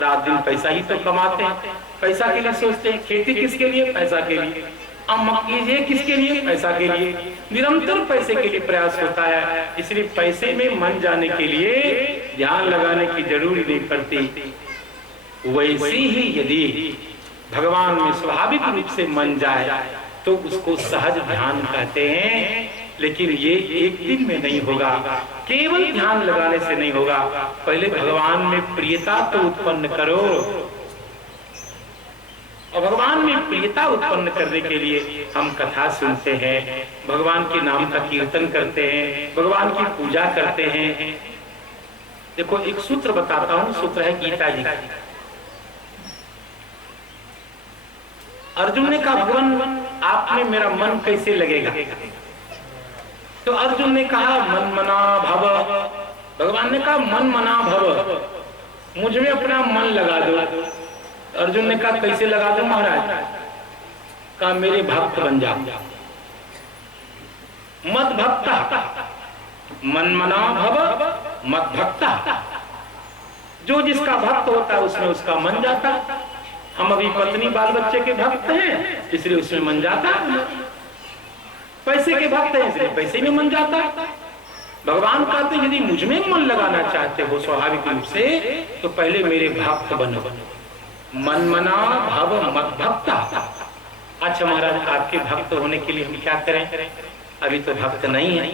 रात दिन पैसा ही तो कमाते हैं, पैसा के लिए सोचते हैं, खेती किसके लिए, पैसा के लिए, ये किसके लिए, पैसा के लिए, निरंतर पैसे के लिए प्रयास होता है। इसलिए पैसे में मन जाने के लिए ध्यान लगाने की जरूरत नहीं पड़ती। वैसे ही यदि भगवान में स्वाभाविक रूप से मन जाए तो उसको सहज ध्यान कहते हैं। लेकिन ये एक दिन में नहीं होगा, केवल ध्यान लगाने से नहीं होगा। पहले भगवान में प्रियता तो उत्पन्न करो, और भगवान में प्रियता उत्पन्न करने के लिए हम कथा सुनते हैं, भगवान के नाम का कीर्तन करते हैं, भगवान की पूजा करते हैं। देखो एक सूत्र बताता हूं, सूत्र है गीता जी का। अर्जुन ने कहा भगवान आप में मेरा मन कैसे लगेगा? तो अर्जुन ने कहा मन मना भव। भगवान ने कहा मन मना भव, मुझ में अपना मन लगा दो। अर्जुन ने कहा कैसे लगा दो महाराज? कहा मेरे भक्त बन जाओ। मत भक्ता, मन मना भव मत भक्ता। जो जिसका भक्त होता है उसमें उसका मन जाता। हम अभी पत्नी बाल बच्चे के भक्त हैं इसलिए उसमें मन जाता, पैसे के भक्त हैं इसलिए पैसे में मन जाता। भगवान कहते यदि मुझ में मन लगाना चाहते हो स्वाभाविक रूप से तो पहले मेरे भक्त बनो। मन मना भव मत भक्ता। अच्छा महाराज आपके भक्त होने के लिए हम क्या करें? अभी तो भक्त नहीं है।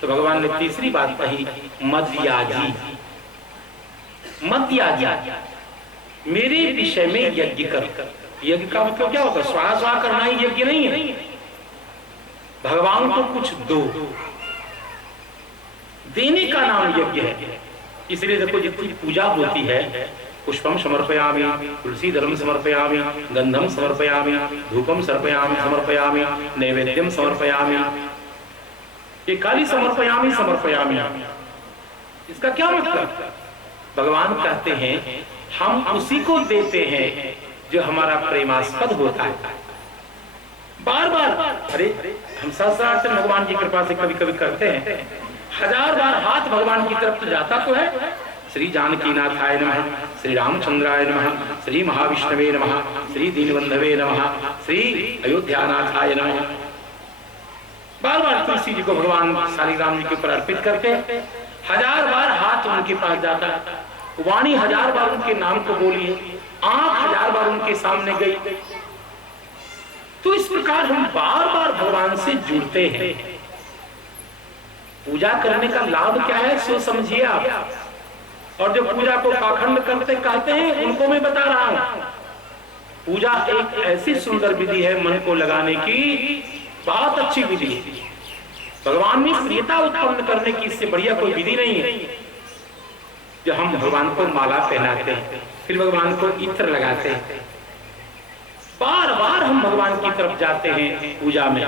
तो भगवान ने तीसरी बात कही मद्याजी। मद्याजी मेरे विषय में यज्ञ कर। यज्ञ का मतलब क्या होता है? स्वाहा स्वाहा करना ही यज्ञ नहीं है। भगवान को कुछ दो, देने का नाम यज्ञ है। इसलिए देखो जितनी पूजा होती है, पुष्पम समर्पयामि, तुलसी दलम समर्पयामि, गंधम समर्पयामि, धूपम समर्पयामि, नैवेद्यम समर्पयामि, ये काली समर्पयामि समर्पयामि। इसका क्या मतलब? भगवान कहते हैं हम उसी को देते हैं जो हमारा प्रेमास्पद होता है। बार बार अरे हम सहस्रार्चन भगवान की कृपा से कभी कभी करते हैं, 1000 बार हाथ भगवान की तरफ तो जाता तो है। श्री जानकीनाथाय नमः, श्री रामचंद्राय नमः, श्री महाविष्णवे नमः, श्री दीनबंधवे नमः, श्री अयोध्यानाथाय नमः। बार बार तुलसी जी को भगवान शालिग्राम जी के ऊपर अर्पित करके 1000 बार हाथ उनके पास जाता, वाणी 1000 बार उनके नाम को बोली, आंख 1000 बार उनके सामने गई। तो इस प्रकार हम बार बार भगवान से जुड़ते हैं। पूजा करने का लाभ क्या है सो समझिए आप। और जो पूजा को पाखंड करते कहते हैं उनको मैं बता रहा हूं, पूजा एक ऐसी सुंदर विधि है मन को लगाने की, बहुत अच्छी विधि है। भगवान में प्रियता उत्पन्न करने की इससे बढ़िया कोई विधि नहीं है। जो हम भगवान को माला पहनाते हैं, फिर भगवान को इत्र लगाते हैं, बार बार हम भगवान की तरफ जाते हैं पूजा में,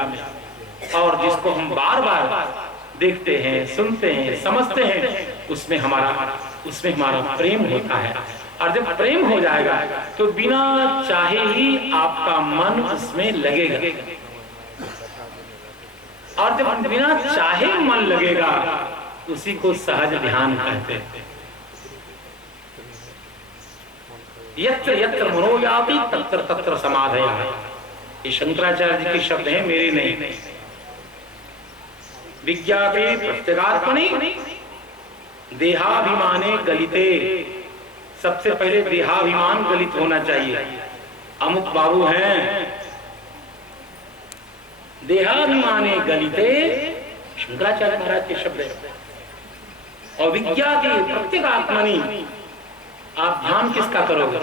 और जिसको हम बार बार देखते हैं, सुनते हैं, समझते हैं, उसमें हमारा प्रेम होता है। और जब प्रेम हो जाएगा तो बिना चाहे ही आपका मन उसमें लगेगा, और जब बिना चाहे मन लगेगा उसी को सहज ध्यान कहते हैं। यत्र यत्र मनोयाति तत्र तत्र समाधयः। ये शंकराचार्य जी के शब्द हैं, मेरे नहीं। विज्ञापे प्रत्यगात्मनि देहाभिमाने गलिते। सबसे पहले देहाभिमान गलित होना चाहिए। अमुक बाबू हैं, देहाभिमाने गलिते, शंकराचार्य महाराज के शब्द है। और विज्ञापे प्रत्यगात्मनि, आप ध्यान किसका करोगे?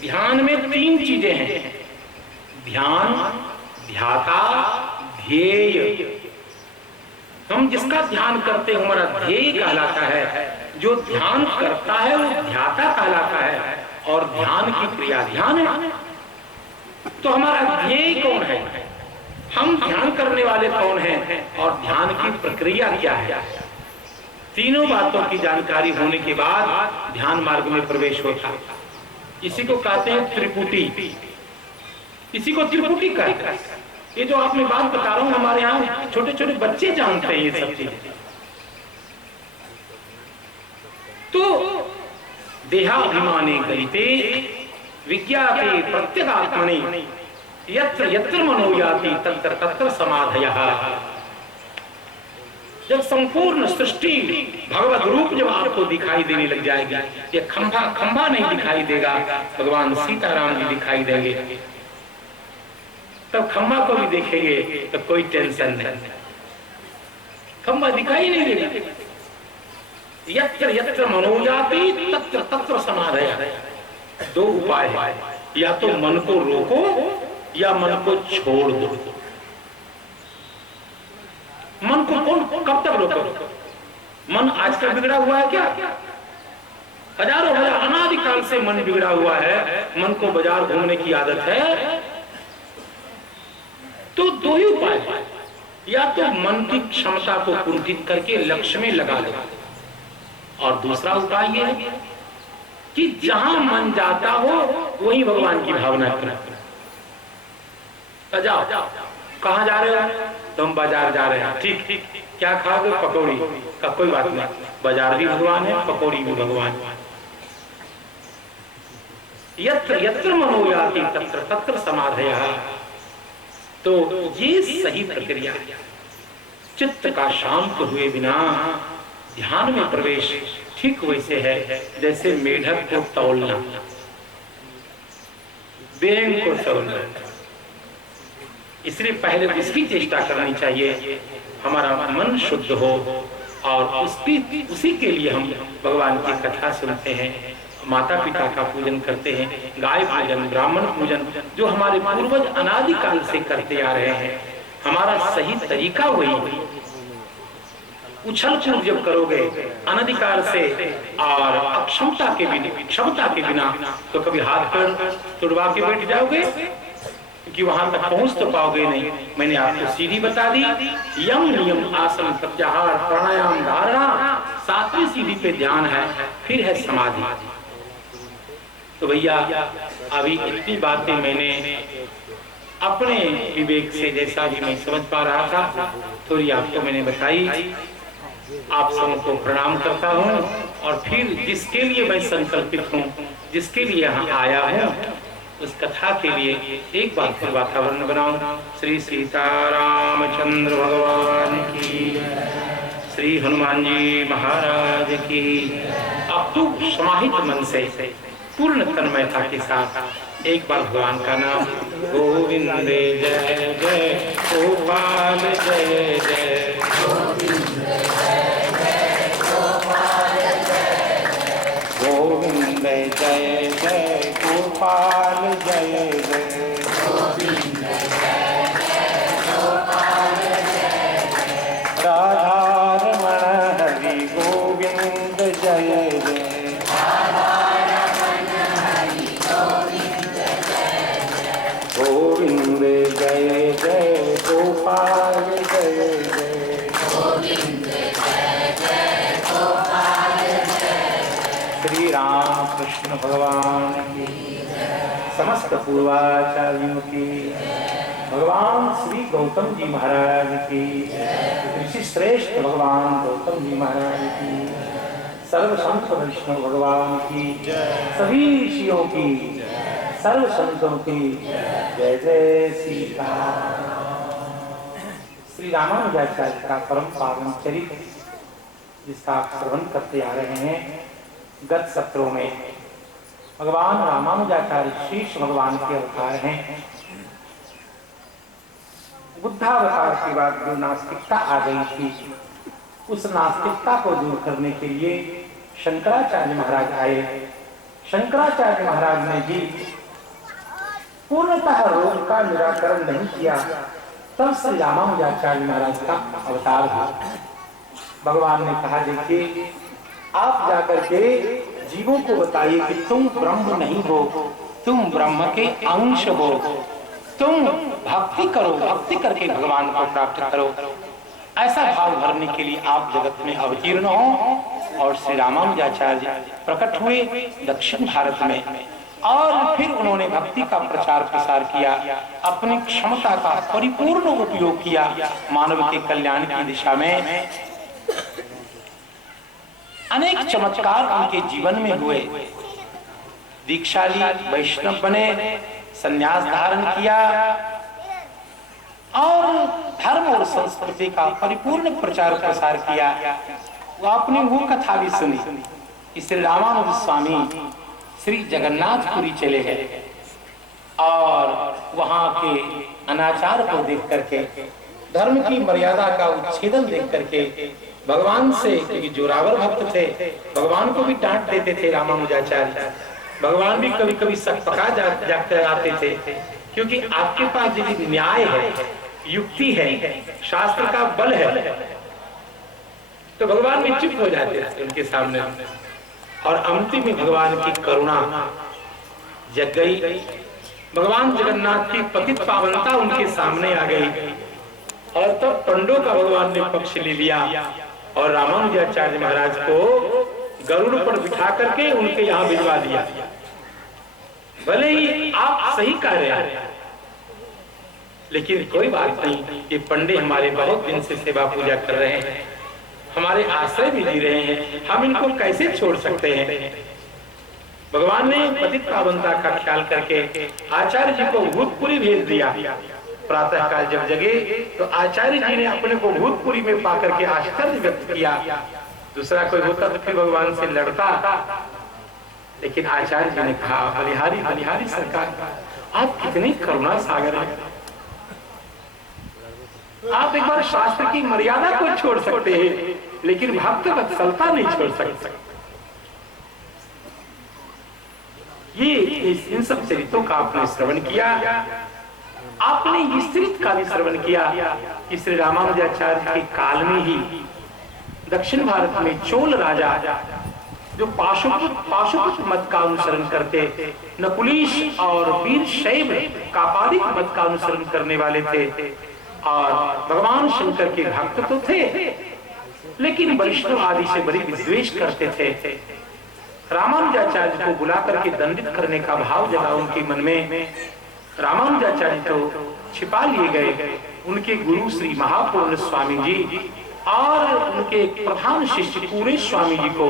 ध्यान में 3 चीजें हैं, ध्यान, ध्याता, ध्येय। हम जिसका ध्यान करते हैं हमारा ध्येय कहलाता है, जो ध्यान करता है वो ध्याता कहलाता है, और ध्यान की क्रिया ध्यान है। तो हमारा ध्येय कौन है, हम ध्यान करने वाले कौन हैं, और ध्यान की प्रक्रिया क्या है? तीनों बातों की जानकारी होने के बाद ध्यान मार्ग में प्रवेश होता है। इसी को कहते हैं त्रिपुटी, इसी को त्रिपुटी कहते हैं। ये जो आप मैं बात बता रहा हूं, हमारे यहाँ छोटे छोटे बच्चे जानते हैं ये सब चीजें। तो देहाभिमाने गलिते विज्ञाते प्रत्यगात्मने यत्र यत्र मनो याति तत्र तत्र समाधयः। जब संपूर्ण सृष्टि भगवत रूप जब आपको दिखाई देने लग जाएगी, ये खंभा खंभा नहीं दिखाई देगा, भगवान सीताराम जी दिखाई देंगे। तब खंभा को भी देखेंगे तो कोई टेंशन नहीं, खंभा दिखाई नहीं देगा। यत्र यत्र मनो याति तत्र तत्र समाधयः। दो उपाय है, या तो मन को रोको या मन को छोड़ दो। मन को कब तक रोको? मन आजकल बिगड़ा हुआ है क्या? हजारों हजार अनादिकाल से मन बिगड़ा हुआ है। मन को बाजार घूमने की आदत है। तो दो ही उपाय है, या तो मन की क्षमता को कुंठित करके लक्ष्य में लगा लो, और दूसरा उपाय यह है कि जहां मन जाता हो वहीं भगवान की भावना करो। जाओ, कहां जा रहे हो? तुम बाजार जा रहे हैं, ठीक, क्या खाओगे? पकौड़ी का, कोई बात नहीं, बाजार भी भगवान है, पकौड़ी भी भगवान है। यत्र यत्र मनो याति तत्र तत्र समाधयः। तो ये सही प्रक्रिया। चित्त का शांत हुए बिना ध्यान में प्रवेश ठीक वैसे है जैसे मेढक को तौलना, बेंग को तौलना। इसलिए पहले उसकी चेष्टा करनी चाहिए, हमारा मन शुद्ध हो, और उसी के लिए हम भगवान की कथा सुनते हैं, माता पिता का पूजन करते हैं, गाय पूजन, ब्राह्मण पूजन, जो हमारे पूर्वज अनादिकाल से करते आ रहे हैं। हमारा सही तरीका वही। उछल कूद जब करोगे अनादिकाल से और अक्षमता के बिना तो कभी हाथ पैर तुड़वा के बैठ जाओगे, क्योंकि वहां तक पहुंच तो पाओगे नहीं। मैंने आपको सीढ़ी बता दी, यम नियम आसन प्रत्याहार प्राणायाम धारणा, 7वीं सीढ़ी पे ध्यान है, फिर है समाधि। तो भैया अभी इतनी बातें मैंने अपने विवेक से, जैसा भी मैं समझ पा रहा था, थोड़ी आपको मैंने बताई। आप सबको प्रणाम करता हूँ, और फिर जिसके लिए मैं संकल्पित हूँ, जिसके लिए यहाँ आया हूँ, उस कथा के लिए एक बार फिर वातावरण बनाऊं। श्री सीतारामचंद्र भगवान की, श्री हनुमान जी महाराज की। अब तो समाहित मन से पूर्ण तन्मयता के साथ एक बार भगवान का नाम, गोविंद जय जय गोपाल जय जय, गोविंद जय जय गोपाल जय जय, राधा रमण हरि गोविंद जय जय, गोविंद जय जय गोपाल जय जय, श्री राम कृष्ण भगवान की, समस्त पूर्वाचार्यों की, भगवान श्री गौतम जी महाराज की, ऋषि श्रेष्ठ भगवान गौतम जी महाराज की, सर्व संत वैष्णव भगवान की, सभी ऋषियों की, सर्व संतों की जय जय सीताराम। श्री रामानुजाचार्य का परम पावन चरित्र जिसका आप श्रवण करते आ रहे हैं, गत सत्रों में भगवान रामानुजाचार्य शीर्ष भगवान के अवतार हैं। बुद्धावतार के बाद जो नास्तिकता आ गई थी, उस नास्तिकता को दूर करने के लिए शंकराचार्य महाराज आए। शंकराचार्य महाराज ने भी पूर्णतः रोग का निराकरण नहीं किया, तब श्री रामानुजाचार्य महाराज का अवतार हुआ। भगवान ने कहा, देखिए आप जाकर के जीवों को बताइए कि तुम ब्रह्म नहीं हो, तुम ब्रह्म के अंश हो, तुम भक्ति करो, भक्ति करके भगवान को प्राप्त करो। ऐसा भाव भरने के लिए आप जगत में अवतीर्ण हो और श्री रामानुजाचार्य प्रकट हुए दक्षिण भारत में, और फिर उन्होंने भक्ति का प्रचार प्रसार किया, अपनी क्षमता का परिपूर्ण उपयोग किया मानव के कल्याण की दिशा में। अनेक चमत्कार उनके जीवन में हुए। दीक्षाली वैष्णव बने, संन्यास धारण किया और धर्म और संस्कृति का परिपूर्ण प्रचार प्रसार किया। वो अपनी वो कथा भी सुनी। श्री रामानुज स्वामी श्री जगन्नाथपुरी चले गए और वहां के अनाचार को देख करके, धर्म की मर्यादा का उच्छेदन देख करके भगवान से, क्योंकि जोरावर भक्त थे, भगवान को भी डांट देते थे रामानुजाचार्य। भगवान भी कभी कभी सकपका जाते आते थे, क्योंकि आपके पास यदि न्याय है, युक्ति है, शास्त्र का बल है, तो भगवान भी चुप हो जाते थे उनके सामने। और अंतिम में भगवान की करुणा जग गई, भगवान जगन्नाथ की पतित पावनता उनके सामने आ गई, और तब पंडों का भगवान ने पक्ष ले लिया और रामानुजाचार्य महाराज को गरुड़ पर बिठा करके उनके यहाँ भिजवा दिया। भले ही आप सही कह रहे हैं, लेकिन कोई बात नहीं, ये पंडे हमारे बहुत दिन से सेवा पूजा कर रहे हैं, हमारे आश्रय भी दे रहे हैं, हम इनको कैसे छोड़ सकते हैं। भगवान ने पतित पावनता का ख्याल करके आचार्य जी को भूतपुरी भेज दिया। प्रातः काल जब जगे तो आचार्य जी ने अपने को भूतपुरी में पाकर के आश्चर्य व्यक्त किया। दूसरा कोई होता तो फिर भगवान से लड़ता, लेकिन आचार्य जी ने कहा, बलिहारी बलिहारी सरकार, आप कितने करुणा सागर हैं, आप एक बार शास्त्र की मर्यादा को छोड़ सकते हैं, लेकिन भक्त वत्सलता नहीं छोड़ सकते। ये इन सब चरित्रों का आपने श्रवण किया। आपने इस चरित्र का भी श्रवण किया कि श्री रामानुजाचार्य के काल में ही दक्षिण भारत में चोल राजा, जो पाशुपत मत का अनुसरण करते, नकुलीश और वीर शैव कापालिक मत का अनुसरण करने वाले थे, और भगवान शंकर के भक्त तो थे, लेकिन वैष्णव आदि से बड़ी विद्वेष करते थे। रामानुजाचार्य को बुला करके दंडित करने का भाव जगा उनके मन में। रामानुजाचार्य तो छिपा लिए गए। उनके गुरु श्री महापूर्ण स्वामी जी और उनके प्रधान शिष्य पूरे स्वामी जी को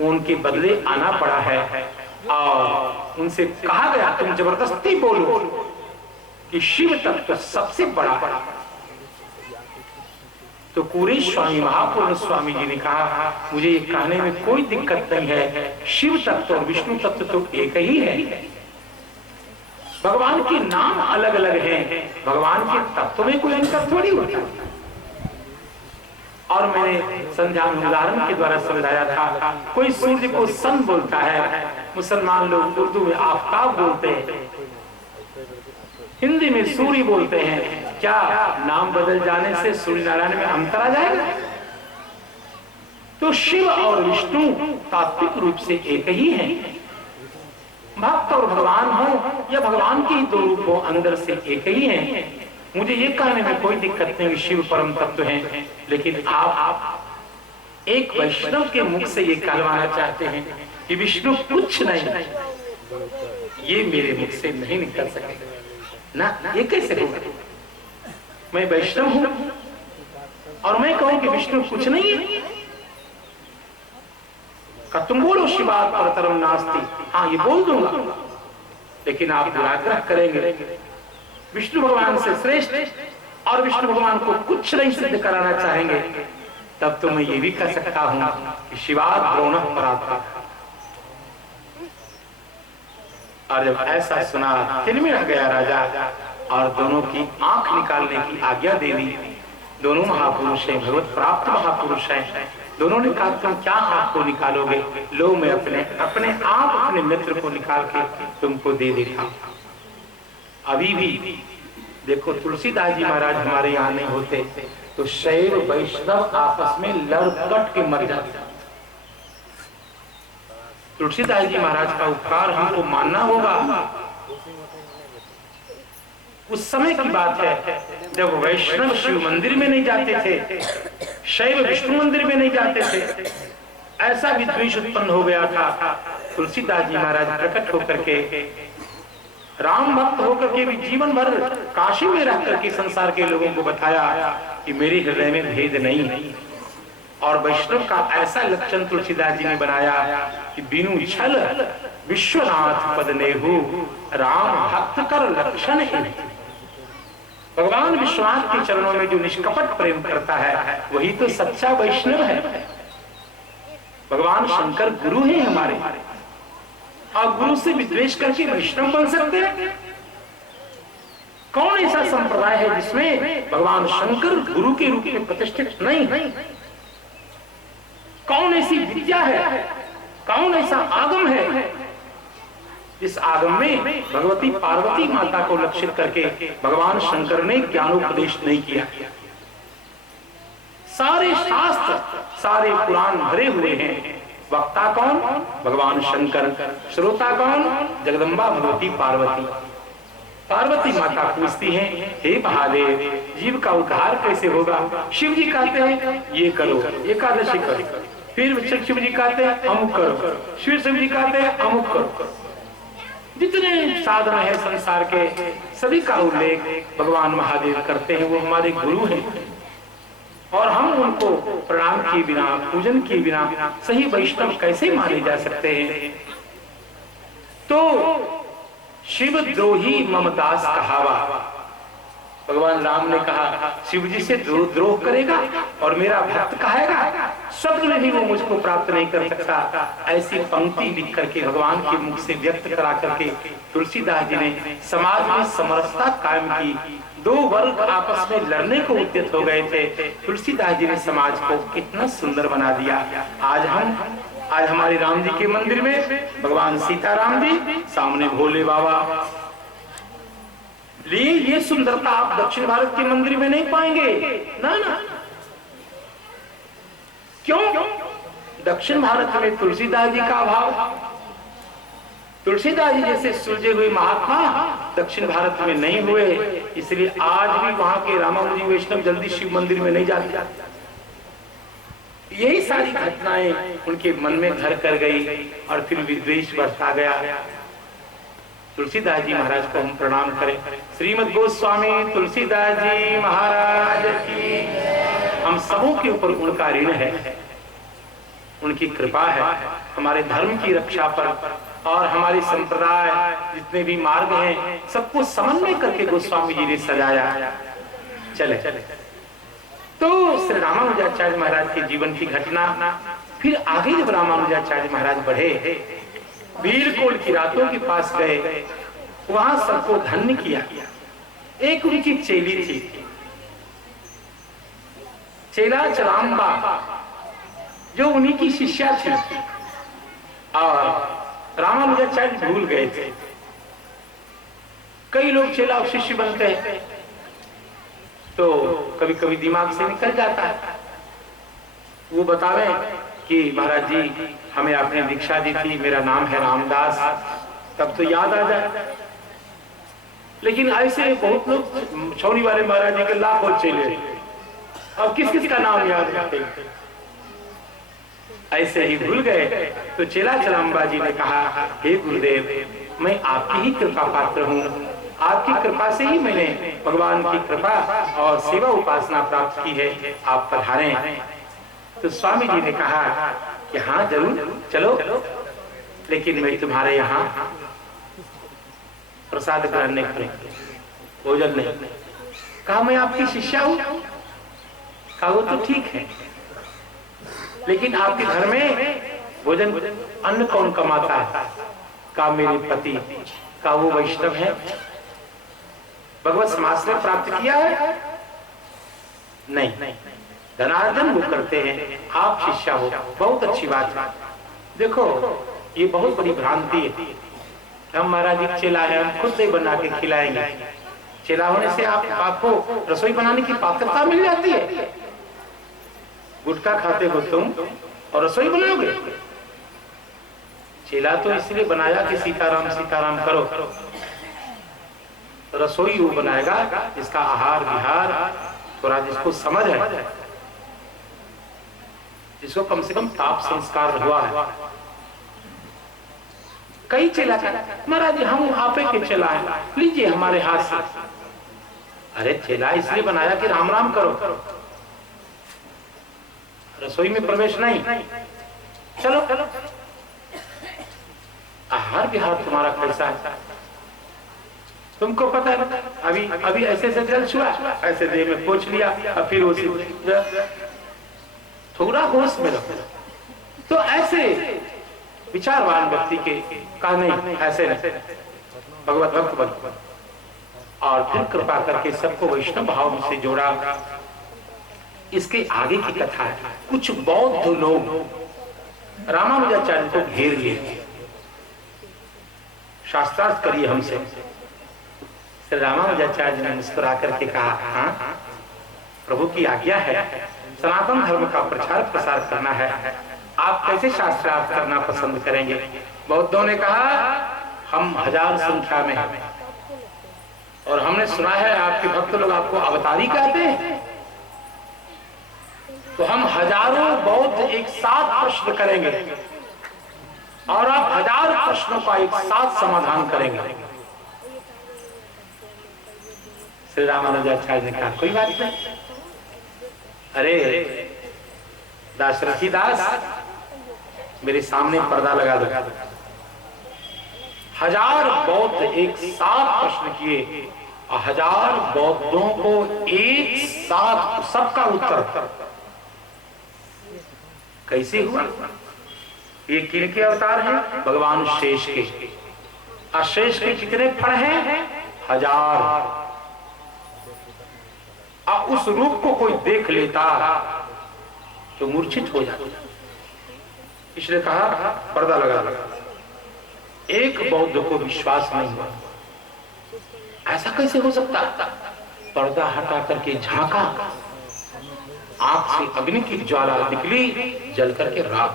उनके बदले आना पड़ा है, और उनसे कहा गया, तुम जबरदस्ती बोलो कि शिव तत्व सबसे बड़ा। तो पूरे स्वामी महापूर्ण स्वामी जी ने कहा, मुझे ये कहने में कोई दिक्कत नहीं है, शिव तत्व और विष्णु तत्व तो एक ही है, भगवान के नाम अलग अलग हैं, भगवान के तत्व में कोई अंतर थोड़ी होता। और मैंने संध्या में उदाहरण के द्वारा समझाया था, कोई सूर्य को सन बोलता है, मुसलमान लोग उर्दू में आफ्ताब बोलते हैं, हिंदी में सूर्य बोलते हैं। क्या नाम बदल जाने से सूर्य नारायण में अंतर आ जाएगा? तो शिव और विष्णु तात्विक रूप से एक ही हैं। भक्त और भगवान हो या भगवान के ही दो रूप हो, अंदर से एक ही हैं। मुझे ये कहने में कोई दिक्कत नहीं, शिव परम तत्व हैं, लेकिन आप एक वैष्णव के मुख से ये कहलवाना चाहते हैं कि विष्णु कुछ नहीं, ये मेरे मुख से नहीं निकल सके ना, ये कैसे होगा? मैं वैष्णव हूं और मैं कहूं कि विष्णु कुछ नहीं है, का तुम बोलो शिवात् परतरम नास्ति, हाँ ये बोल दूंगा, लेकिन आप दुराग्रह करेंगे विष्णु भगवान से श्रेष्ठ और विष्णु भगवान को कुछ नहीं सिद्ध कराना चाहेंगे, तब तो मैं ये भी कह सकता हूं कि शिवात् द्रोणः परात्। और जब ऐसा सुना, तिलमिला गया राजा और दोनों की आंख निकालने की आज्ञा दे दी। दोनों महापुरुष हैं, भगवत प्राप्त महापुरुष हैं। दोनों ने कहा, तुम क्या आंख को निकालोगे? लो, मैं अपने आप अपने मित्र को निकाल के तुमको दे देता। अभी भी देखो, तुलसीदास जी महाराज हमारे यहाँ नहीं होते तो शैव वैष्णव आपस में लड़कट के मर जाते। तुलसीदास जी महाराज का उपकार हमको मानना होगा। उस समय की बात है जब वैष्णव शिव मंदिर में नहीं जाते थे, शैव विष्णु मंदिर में नहीं जाते थे। ऐसा विद्वेष उत्पन्न हो गया था। तुलसीदास जी महाराज प्रकट होकर के, राम भक्त होकर के भी जीवन भर काशी में रह करके संसार के लोगों को बताया कि मेरे हृदय में भेद नहीं है। और वैष्णव का ऐसा लक्षण तुलसीदास जी ने बनाया कि बिनु छल विश्वनाथ पद नेहु, राम भक्त कर लक्षण है। भगवान विश्वनाथ के चरणों में जो निष्कपट प्रेम करता है वही तो सच्चा वैष्णव है। भगवान शंकर गुरु हैं हमारे, और गुरु से विद्वेष करके वैष्णव बन सकते हैं? कौन ऐसा संप्रदाय है जिसमें भगवान शंकर गुरु के रूप में प्रतिष्ठित नहीं? कौन ऐसी विद्या है, कौन ऐसा आगम है इस आगम में भगवती पार्वती माता को लक्षित करके भगवान शंकर ने ज्ञानोपदेश नहीं किया? सारे शास्त्र, सारे पुराण भरे हुए हैं। वक्ता कौन? भगवान शंकर। श्रोता कौन? जगदम्बा भगवती पार्वती। पार्वती माता पूछती हैं, हे महादेव, जीव का उद्धार कैसे होगा? शिव जी कहते हैं ये करो, एकादशी करो। फिर शिव जी कहते हैं अमुक करो, फिर शिव जी कहते हैं अमुक करो। जितने साधन है संसार के सभी का उल्लेख भगवान महादेव करते हैं। वो हमारे गुरु हैं, और हम उनको प्रणाम किए बिना, पूजन किए बिना सही वैष्णव कैसे माने जा सकते हैं? तो शिव द्रोही ममदास कहावा। भगवान राम ने कहा शिव जी से द्रोह करेगा और मेरा भक्त कहेगा स्वप्न में भी वो मुझको प्राप्त नहीं कर सकता। ऐसी पंक्ति लिख करके भगवान के मुख से व्यक्त करा करके तुलसीदास जी ने समाज में समरसता कायम की। दो वर्ग आपस में लड़ने को उद्यत हो गए थे, तुलसीदास जी ने समाज को कितना सुंदर बना दिया। आज हमारे राम जी के मंदिर में भगवान सीताराम जी, सामने भोले बाबा। ये सुंदरता आप दक्षिण भारत के मंदिर में नहीं पाएंगे। ना ना, क्यों? दक्षिण भारत में तुलसीदास जी का अभाव। तुलसीदास जी जैसे सुलझे हुए महात्मा दक्षिण भारत में नहीं हुए, इसलिए आज भी वहां के रामानुजी वैष्णव जल्दी शिव मंदिर में नहीं जाते। यही सारी घटनाएं उनके मन में घर कर गई और फिर विद्वेष बढ़ता गया। तुलसीदास जी महाराज को हम प्रणाम करें। श्रीमद् गोस्वामी तुलसीदास जी महाराज की हम सबों के ऊपर उनका ऋण है, उनकी कृपा है हमारे धर्म की रक्षा पर। और हमारी संप्रदाय जितने भी मार्ग हैं सबको समन्वय करके गोस्वामी जी ने सजाया। चले तो श्री रामानुजाचार्य महाराज के जीवन की घटना। फिर आगे जब रामानुजाचार्य महाराज बढ़े, वीरकोल की रातों के पास गए, वहां सबको धन्य किया। एक उनकी चेली थी, चेला चलाम्बा, जो उन्हीं की शिष्या थी। और रामानुजाचार्य भूल गए थे। कई लोग चेला और शिष्य बनते हैं तो कभी कभी दिमाग से निकल जाता है। वो बतावे कि महाराज जी हमें आपने दीक्षा दी थी, मेरा नाम है रामदास, तब तो याद आ जाए। लेकिन ऐसे बहुत लोग छौरी वाले महाराज जी के लाखों चेले, अब किस किस का नाम याद रखते? ऐसे ही भूल गए। तो चेला चलाम्बा जी ने कहा, हे गुरुदेव, मैं आपकी ही कृपा पात्र हूँ, आपकी कृपा से ही मैंने भगवान की कृपा और सेवा उपासना प्राप्त की है, आप पधारें। तो स्वामी जी ने कहा कि हाँ जरूर चलो, लेकिन मैं तुम्हारे यहाँ प्रसाद ग्रहण नहीं करूंगा, भोजन नहीं। कहा मैं आपकी शिष्या हूँ। कहा वो तो ठीक है, लेकिन आपके घर में भोजन अन्न कौन कमाता है? कहा मेरे पति। कहा वो वैष्णव है, भगवत समाज में प्राप्त किया है? नहीं, धनार्जन वो करते हैं, आप शिष्या हो, बहुत अच्छी बात है। देखो ये बहुत बड़ी भ्रांति है। हम महाराज जी चेला है, हम खुद नहीं बना के खिलाएंगे। चेला होने से आपको रसोई बनाने की पात्रता मिल जाती है। गुटखा खाते हो तुम और रसोई बनाओगे? चेला तो इसलिए बनाया कि सीताराम सीताराम करो। रसोई वो बनाएगा जिसका आहार विहार थोड़ा जिसको समझ है, जिसको कम से कम ताप संस्कार हुआ है। कई चला महाराज जी हम आपे के चला है, लीजिए हमारे हाथ से। अरे चेला इसलिए बनाया कि राम राम करो, रसोई में प्रवेश नहीं। चलो आहार विहार तुम्हारा कैसा है तुमको पता है। अभी ऐसे से जल छुआ, ऐसे देह में पोंछ लिया और फिर उसी थोड़ा होश में रखो। तो ऐसे विचारवान व्यक्ति के कहा नहीं, ऐसे नहीं, भगवत भक्त बन। और फिर कृपा करके सबको वैष्णव भाव से जोड़ा। इसके आगे की कथा है। कुछ बौद्ध लोग रामानुजाचार्य को घेर लिए, शास्त्रार्थ करिए हमसे। श्री रामानुजाचार्य ने मुस्कुरा करके कहा, हाँ प्रभु की आज्ञा है, सनातन धर्म का प्रचार प्रसार करना है, आप कैसे शास्त्रार्थ करना पसंद करेंगे? बौद्धों ने कहा हम 1000 संख्या में हैं और हमने सुना है आपके भक्त लोग आपको अवतारी कहते हैं, तो हम हजारों बौद्ध एक साथ प्रश्न करेंगे और आप 1000 प्रश्नों का एक साथ समाधान करेंगे। श्री रामानुजाचार्य ने कहा कोई बात नहीं। अरे दाशरथी दास मेरे सामने पर्दा लगा दो। 1000 बौद्ध एक साथ प्रश्न किए और 1000 बौद्धों को एक साथ सबका उत्तर कैसे हुआ? ये किनके अवतार हैं? भगवान शेष के। और शेष के कितने फण हैं? 1000। और उस रूप को कोई देख लेता तो मूर्छित हो जाता। इसलिए कहा पर्दा लगा लगा। एक बौद्ध को विश्वास नहीं हुआ, ऐसा कैसे हो सकता? पर्दा हटा करके झांका, आंख से अग्नि की ज्वाला निकली, जल करके राख।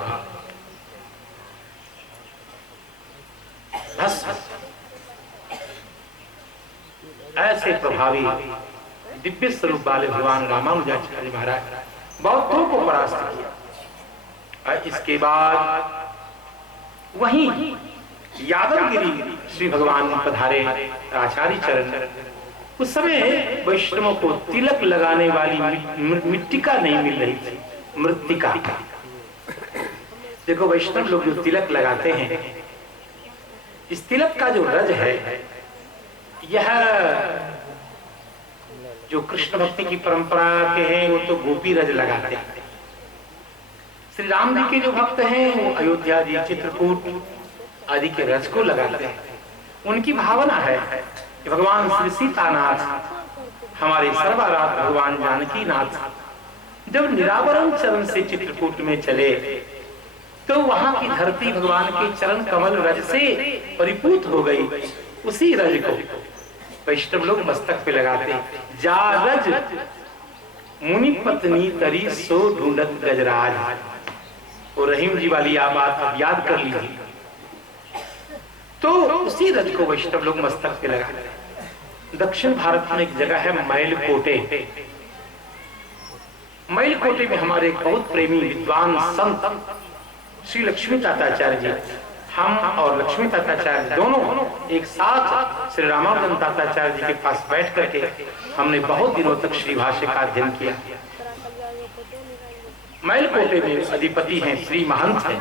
बस ऐसे प्रभावी दिव्य स्वरूप वाले भगवान रामानुजाचार्य महाराज बौद्धों को परास्त किया। और इसके बाद वहीं यादवगिरी श्री भगवान पधारे आचार्य चरण। उस समय वैष्णवों को तिलक लगाने वाली मिट्टिका नहीं मिल रही थी, मृत्तिका। देखो वैष्णव लोग जो तिलक लगाते हैं, इस तिलक का जो रज है, यह जो कृष्ण भक्ति की परंपरा के हैं वो तो गोपी रज लगाते हैं। श्री राम जी के जो भक्त हैं वो अयोध्या जी, चित्रकूट आदि के रज को लगाते हैं। उनकी भावना है कि भगवान श्री सीतानाथ, हमारे सर्वाराध भगवान जानकी नाथ जब निरावरण चरण से चित्रकूट में चले तो वहां की धरती भगवान के चरण कमल रज से परिपूत हो गई। उसी रज को वैष्णव लोग मस्तक पे लगाते। जा रज मुनि पत्नी तरी सो ढूंढत गजराज। और रहीम जी वाली आप बात अब याद कर लीजिए। तो उसी रज को वैष्णव लोग मस्तक पे लगाते हैं। दक्षिण भारत में एक जगह है मैलकोटे। मैलकोटे में हमारे एक बहुत प्रेमी विद्वान संत श्री लक्ष्मी ताताचार्य जी, हम और लक्ष्मी ताताचार्य दोनों एक साथ श्री रामानंद ताताचार्य जी के पास बैठ करके हमने बहुत दिनों तक श्री भाष्य का अध्ययन किया। मैलकोटे में अधिपति हैं श्री महंत हैं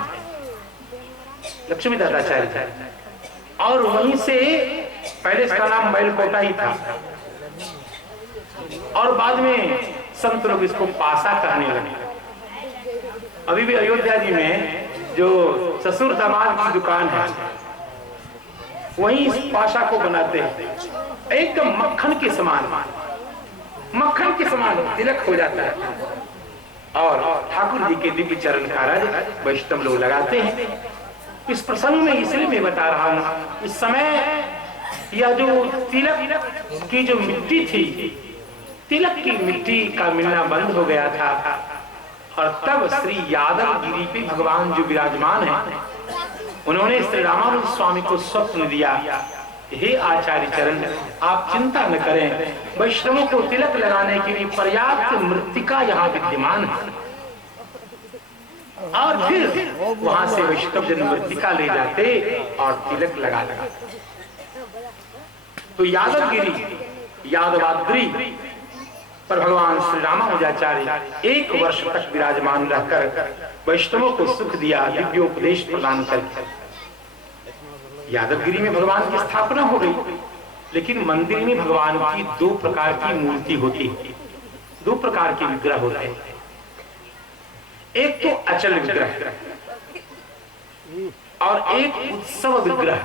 लक्ष्मी ताताचार्य, और वहीं से पहले इसका नाम मैलकोटा ही था और बाद में संत लोग इसको पासा कहने लगे। अभी भी अयोध्या जी में जो ससुर दामाद की दुकान है वहीं इस पाशा को बनाते हैं। एकदम मक्खन के समान, मक्खन के समान तिलक हो जाता है और ठाकुर जी के दिव्य चरण का रज वैष्णव लोग लगाते हैं। इस प्रसंग में इसलिए मैं बता रहा हूं, इस समय यह जो तिलक की जो मिट्टी थी, तिलक की मिट्टी का मिलना बंद हो गया था और तब श्री यादवगिरी पे भगवान जो विराजमान है, उन्होंने श्री रामानुज स्वामी को स्वप्न दिया हे आचार्य चरण, आप चिंता न करें, वैष्णवों को तिलक लगाने के लिए पर्याप्त मृत्तिका यहाँ विद्यमान है। और फिर वहां से वैष्णव जन मृत्तिका ले जाते और तिलक लगा लगाते। तो यादवगिरी, यादवाद्री पर भगवान श्री रामानुजाचार्य 1 वर्ष तक विराजमान रहकर वैष्णवों को सुख दिया, दिव्योपदेश प्रदान करके। यादवगिरी में भगवान की स्थापना हो गई, लेकिन मंदिर में भगवान की 2 प्रकार की मूर्ति होती है, 2 प्रकार के विग्रह होते हैं। एक तो अचल विग्रह और एक उत्सव विग्रह।